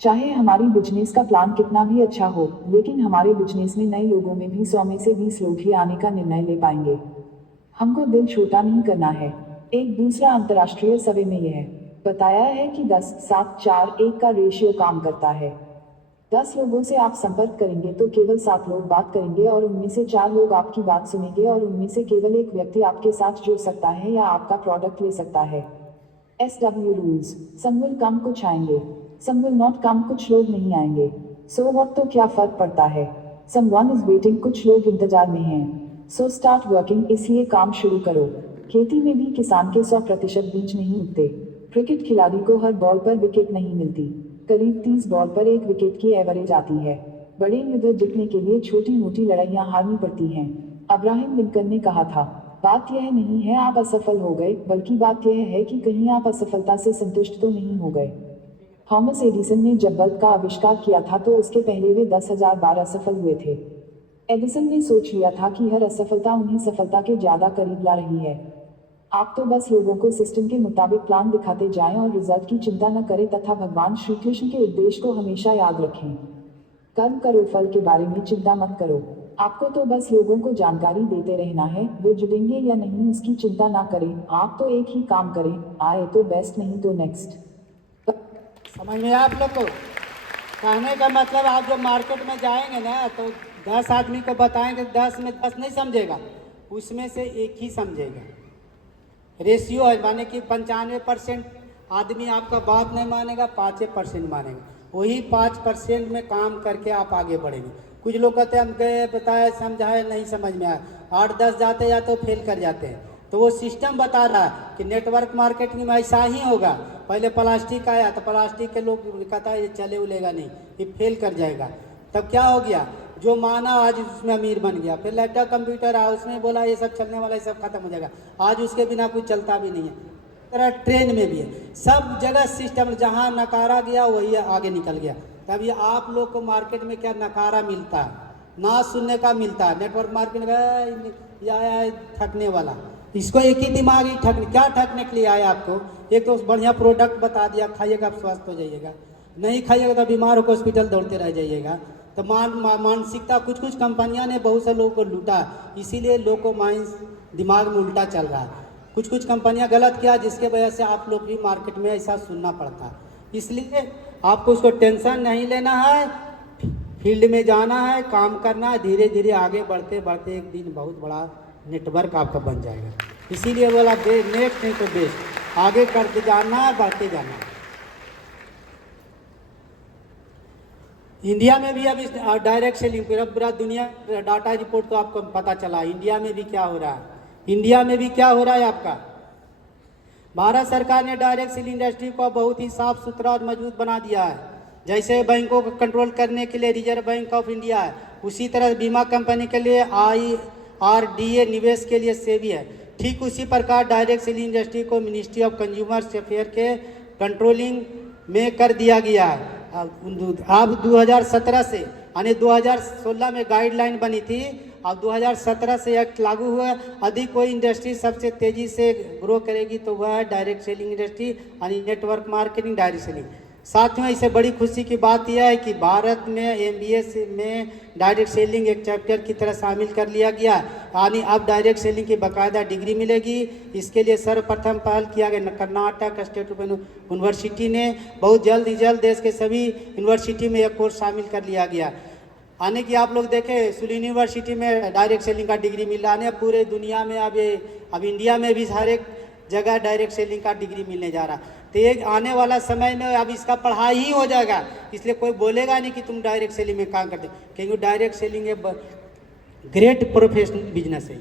चाहे हमारी बिजनेस का प्लान कितना भी अच्छा हो, लेकिन हमारे बिजनेस में नए लोगों में भी 100 में से 20 लोग ही आने का निर्णय ले पाएंगे। हमको दिल छोटा नहीं करना है। एक दूसरा अंतर्राष्ट्रीय सर्वे में यह बताया है कि 10, 7, 4, 1 का रेशियो काम करता है। 10 लोगों से आप संपर्क करेंगे तो केवल 7 लोग बात करेंगे और उनमें से 4 लोग आपकी बात सुनेंगे और उनमें से केवल एक व्यक्ति आपके साथ जुड़ सकता है या आपका प्रोडक्ट ले सकता है। SW rules, some will come, कुछ आएंगे, सम विल नॉट कम, कुछ लोग नहीं आएंगे। सो व्हाट, तो क्या फर्क पड़ता है। समवन इज वेटिंग, कुछ लोग इंतजार में हैं। सो स्टार्ट वर्किंग, इसलिए काम शुरू करो। खेती में भी किसान के 100% बीज नहीं उगते। क्रिकेट खिलाड़ी को हर बॉल पर विकेट नहीं मिलती, करीब 30 बॉल पर 1 विकेट की एवरेज आती है। बड़े युद्ध जीतने के लिए छोटी मोटी लड़ाइयां हारनी पड़ती हैं। अब्राहम लिंकन ने कहा था, बात यह नहीं है आप असफल हो गए, बल्कि बात यह है कि कहीं आप असफलता से संतुष्ट तो नहीं हो गए। थॉमस एडिसन ने जब बल्ब का आविष्कार किया था तो उसके पहले वे 10,000 बार असफल हुए थे। एडिसन ने सोच लिया था कि हर असफलता उन्हें सफलता के ज्यादा करीब ला रही है। आप तो बस लोगों को सिस्टम के मुताबिक प्लान दिखाते जाएं और रिजल्ट की चिंता न करें तथा भगवान श्री कृष्ण के उद्देश्य को हमेशा याद रखें। कर्म करो, फल के बारे में चिंता मत करो। आपको तो बस लोगों को जानकारी देते रहना है, वे जुड़ेंगे या नहीं उसकी चिंता ना करें। आप तो एक ही काम करें, आए तो बेस्ट, नहीं तो नेक्स्ट। समझ में आप लोग को कहने का मतलब, आप जब मार्केट में जाएंगे ना तो 10 आदमी को बताएंगे, 10 में 10 नहीं समझेगा, उसमें से एक ही समझेगा। रेशियो है, माने कि 95% आदमी आपका बात नहीं मानेगा, 5% मानेगा। वही 5% में काम करके आप आगे बढ़ेंगे। कुछ लोग कहते हैं हम गए, बताए, समझाए, नहीं समझ में आया, 8-10 जाते जाते तो फेल कर जाते हैं। तो वो सिस्टम बता रहा है कि नेटवर्क मार्केटिंग में ऐसा ही होगा। पहले प्लास्टिक आया तो प्लास्टिक के लोग कहता है ये चले उलेगा नहीं, ये फेल कर जाएगा। तब क्या हो गया, जो माना आज उसमें अमीर बन गया। फिर लैपटॉप कंप्यूटर आया, उसमें बोला ये सब चलने वाला, ये सब खत्म हो जाएगा, आज उसके बिना कुछ चलता भी नहीं है। तरह ट्रेन में भी है, सब जगह सिस्टम, जहाँ नकारा गया वही आगे निकल गया। तब ये आप लोग को मार्केट में क्या नकारा मिलता है, ना सुनने का मिलता है। नेटवर्क मार्केट में या ठगने वाला, इसको एक ही दिमाग ही ठगने, क्या ठगने के लिए आया आपको। एक तो बढ़िया प्रोडक्ट बता दिया, खाइएगा स्वस्थ हो जाइएगा, नहीं खाइएगा तो बीमार होकर हॉस्पिटल दौड़ते रह जाइएगा। तो मानसिकता, कुछ कुछ कंपनियां ने बहुत से लोगों को लूटा, इसीलिए लोग को दिमाग में उल्टा चल रहा है। कुछ कुछ कंपनियां गलत किया, जिसके वजह से आप लोग भी मार्केट में ऐसा सुनना पड़ता है। इसलिए आपको उसको टेंशन नहीं लेना है, फील्ड में जाना है, काम करना है, धीरे धीरे आगे बढ़ते बढ़ते एक दिन बहुत बड़ा नेटवर्क आपका बन जाएगा। इसीलिए बोला नेक्स्ट नहीं तो बेस्ट, आगे करते जाना है, बढ़ते जाना है। इंडिया में भी अभी डायरेक्ट सेलिंग पूरा दुनिया डाटा रिपोर्ट तो आपको पता चला, इंडिया में भी क्या हो रहा है। इंडिया में भी क्या हो रहा है आपका, भारत सरकार ने डायरेक्ट सेलिंग इंडस्ट्री को बहुत ही साफ सुथरा और मजबूत बना दिया है। जैसे बैंकों को कंट्रोल करने के लिए रिजर्व बैंक ऑफ इंडिया है, उसी तरह बीमा कंपनी के लिए IRDA, निवेश के लिए सेबी है। ठीक उसी प्रकार डायरेक्ट सेलिंग इंडस्ट्री को मिनिस्ट्री ऑफ कंज्यूमर्स अफेयर के कंट्रोलिंग में कर दिया गया है। अब 2017 से, यानी 2016 में गाइडलाइन बनी थी, अब 2017 से एक्ट लागू हुआ। अधिक कोई इंडस्ट्री सबसे तेजी से ग्रो करेगी तो वह है डायरेक्ट सेलिंग इंडस्ट्री, यानी नेटवर्क मार्केटिंग, डायरेक्ट सेलिंग। साथियों, इससे बड़ी खुशी की बात यह है कि भारत में MBA में डायरेक्ट सेलिंग एक चैप्टर की तरह शामिल कर लिया गया, यानी अब डायरेक्ट सेलिंग की बाकायदा डिग्री मिलेगी। इसके लिए सर्वप्रथम पहल किया गया कर्नाटक स्टेट यूनिवर्सिटी ने। बहुत जल्द ही जल्द देश के सभी यूनिवर्सिटी में यह कोर्स शामिल कर लिया गया। आने की आप लोग देखें, सुल यूनिवर्सिटी में डायरेक्ट सेलिंग का डिग्री मिल रहा है पूरे दुनिया में। अब इंडिया में भी हर एक जगह डायरेक्ट सेलिंग का डिग्री मिलने जा रहा। तो ये आने वाला समय में अब इसका पढ़ाई ही हो जाएगा, इसलिए कोई बोलेगा नहीं कि तुम डायरेक्ट सेलिंग में काम करते हो, क्योंकि डायरेक्ट सेलिंग एक ग्रेट प्रोफेशनल बिजनेस है।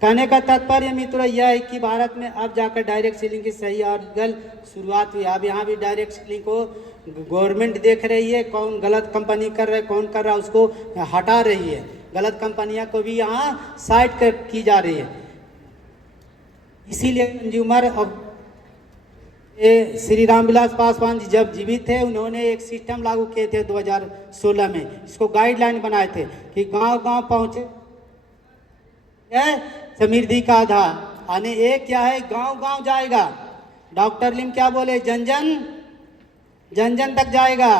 कहने का तात्पर्य मित्रों यह है कि भारत में अब जाकर डायरेक्ट सेलिंग की सही और गलत शुरुआत हुई। अब यहाँ भी डायरेक्ट सेलिंग को गवर्नमेंट देख रही है, कौन गलत कंपनी कर रहा है, कौन कर रहा है, उसको हटा रही है। गलत कंपनियां को भी यहाँ साइड कर की जा रही है। इसीलिए कंज्यूमर अब श्री रामविलास पासवान जी जब जीवित थे, उन्होंने एक सिस्टम लागू किए थे 2016 में। इसको गाइडलाइन बनाए थे कि गांव-गांव पहुंचे समृद्धि का आधार। यानी एक क्या है, गांव-गांव जाएगा। डॉक्टर लिम क्या बोले, जन जन तक जाएगा।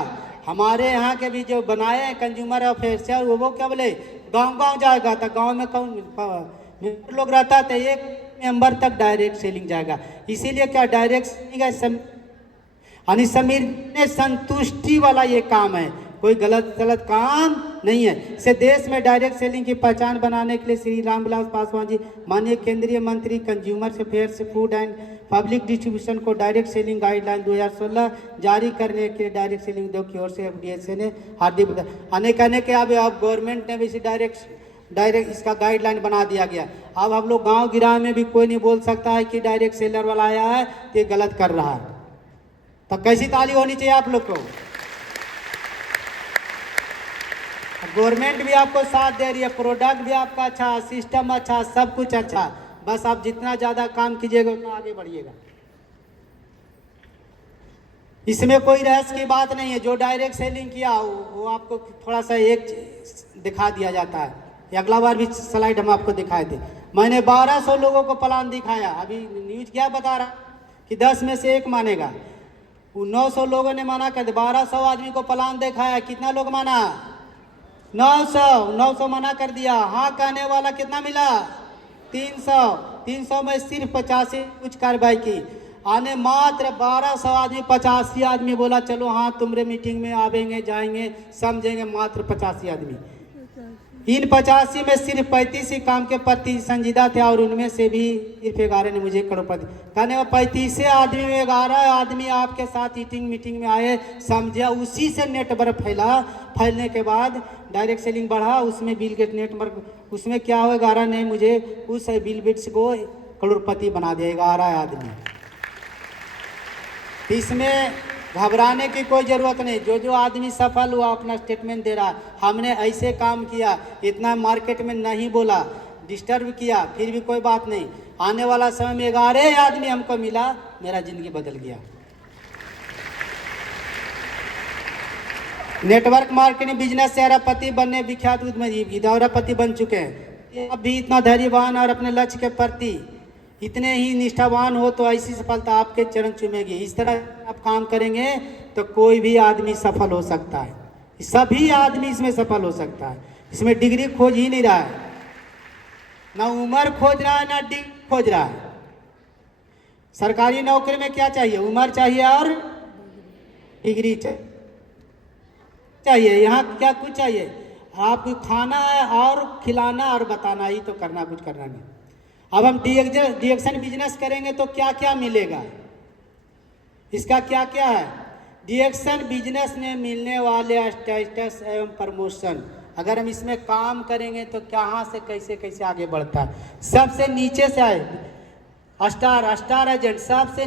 हमारे यहाँ के भी जो बनाए हैं कंज्यूमर अफेयर्स, वो क्या बोले, गांव-गांव जाएगा। तो गांव में कौन लोग रहता था, एक मेंबर तक डायरेक्ट सेलिंग जाएगा। इसीलिए क्या डायरेक्ट सेलिंग यानी समृद्धि संतुष्टि वाला ये काम है, कोई गलत काम नहीं है। इसे देश में डायरेक्ट सेलिंग की पहचान बनाने के लिए श्री रामविलास पासवान जी माननीय केंद्रीय मंत्री consumer affairs, food and public distribution को डायरेक्ट सेलिंग गाइडलाइन 2016 जारी करने के लिए डायरेक्ट सेलिंग उद्योग की ओर से FDSA ने हार्दिक कहने के अब गवर्नमेंट ने भी डायरेक्ट इसका गाइडलाइन बना दिया गया। अब हम लोग गांव गिराव में भी कोई नहीं बोल सकता है कि डायरेक्ट सेलर वाला आया है तो ये गलत कर रहा है। तो कैसी ताली होनी चाहिए आप लोग को। गवर्नमेंट भी आपको साथ दे रही है, प्रोडक्ट भी आपका अच्छा, सिस्टम अच्छा, सब कुछ अच्छा। बस आप जितना ज्यादा काम कीजिएगा उतना आगे बढ़िएगा। इसमें कोई रहस्य की बात नहीं है। जो डायरेक्ट सेलिंग किया वो आपको थोड़ा सा एक दिखा दिया जाता है। अगला बार भी स्लाइड हम आपको दिखाए थे। मैंने 1200 लोगों को प्लान दिखाया। अभी न्यूज क्या बता रहा कि 10 में से 1 मानेगा। 900 लोगों ने माना कर, 1200 आदमी को प्लान दिखाया, कितना लोग माना, 900 मना कर दिया। हाँ कहने वाला कितना मिला, 300 में सिर्फ 85 कुछ कार्रवाई की। आने मात्र 1200 आदमी, 85 आदमी बोला चलो हाँ तुम्हारे मीटिंग में आवेंगे, जाएंगे, समझेंगे। मात्र 85 आदमी। इन 85 में सिर्फ 35 ही काम के प्रति संजीदा थे, और उनमें से भी सिर्फ 11 ने मुझे करोड़पति कहने में 35 आदमी में 11 आदमी आपके साथ मीटिंग में आए, समझा। उसी से नेटवर्क फैलने के बाद डायरेक्ट सेलिंग बढ़ा। उसमें बिल गेट नेटवर्क, उसमें क्या हो, 11 ने मुझे उस बिल गेट्स को करोड़पति बना दिया, 11 आदमी। इसमें घबराने की कोई ज़रूरत नहीं। जो आदमी सफल हुआ अपना स्टेटमेंट दे रहा, हमने ऐसे काम किया, इतना मार्केट में नहीं बोला, डिस्टर्ब किया, फिर भी कोई बात नहीं। आने वाला समय में 11 आदमी हमको मिला, मेरा जिंदगी बदल गया। नेटवर्क मार्केटिंग बिजनेस से अरबपति बनने विख्यात उद्यमी बन चुके हैं। अब भी इतना धैर्यवान और अपने लक्ष्य के प्रति इतने ही निष्ठावान हो तो ऐसी सफलता आपके चरण चूमेगी। इस तरह आप काम करेंगे तो कोई भी आदमी सफल हो सकता है, सभी आदमी इसमें सफल हो सकता है। इसमें डिग्री खोज ही नहीं रहा है, ना उम्र खोज रहा है, ना डिग्री खोज रहा है। सरकारी नौकरी में क्या चाहिए, उम्र चाहिए और डिग्री चाहिए। यहाँ क्या कुछ चाहिए, आपको खाना है और खिलाना और बताना, ही तो करना, कुछ करना नहीं। अब हम डीएक्शन बिजनेस करेंगे तो क्या क्या मिलेगा, इसका क्या क्या है। डिएक्शन बिजनेस में मिलने वाले स्टेटस एवं प्रमोशन, अगर हम इसमें काम करेंगे तो कहाँ से कैसे कैसे आगे बढ़ता है। सबसे नीचे से आए स्टार एजेंट, सबसे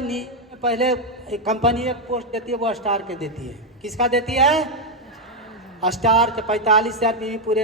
पहले कंपनी एक पोस्ट देती है, वो स्टार के देती है। किसका देती है? स्टार के 45,000 पूरे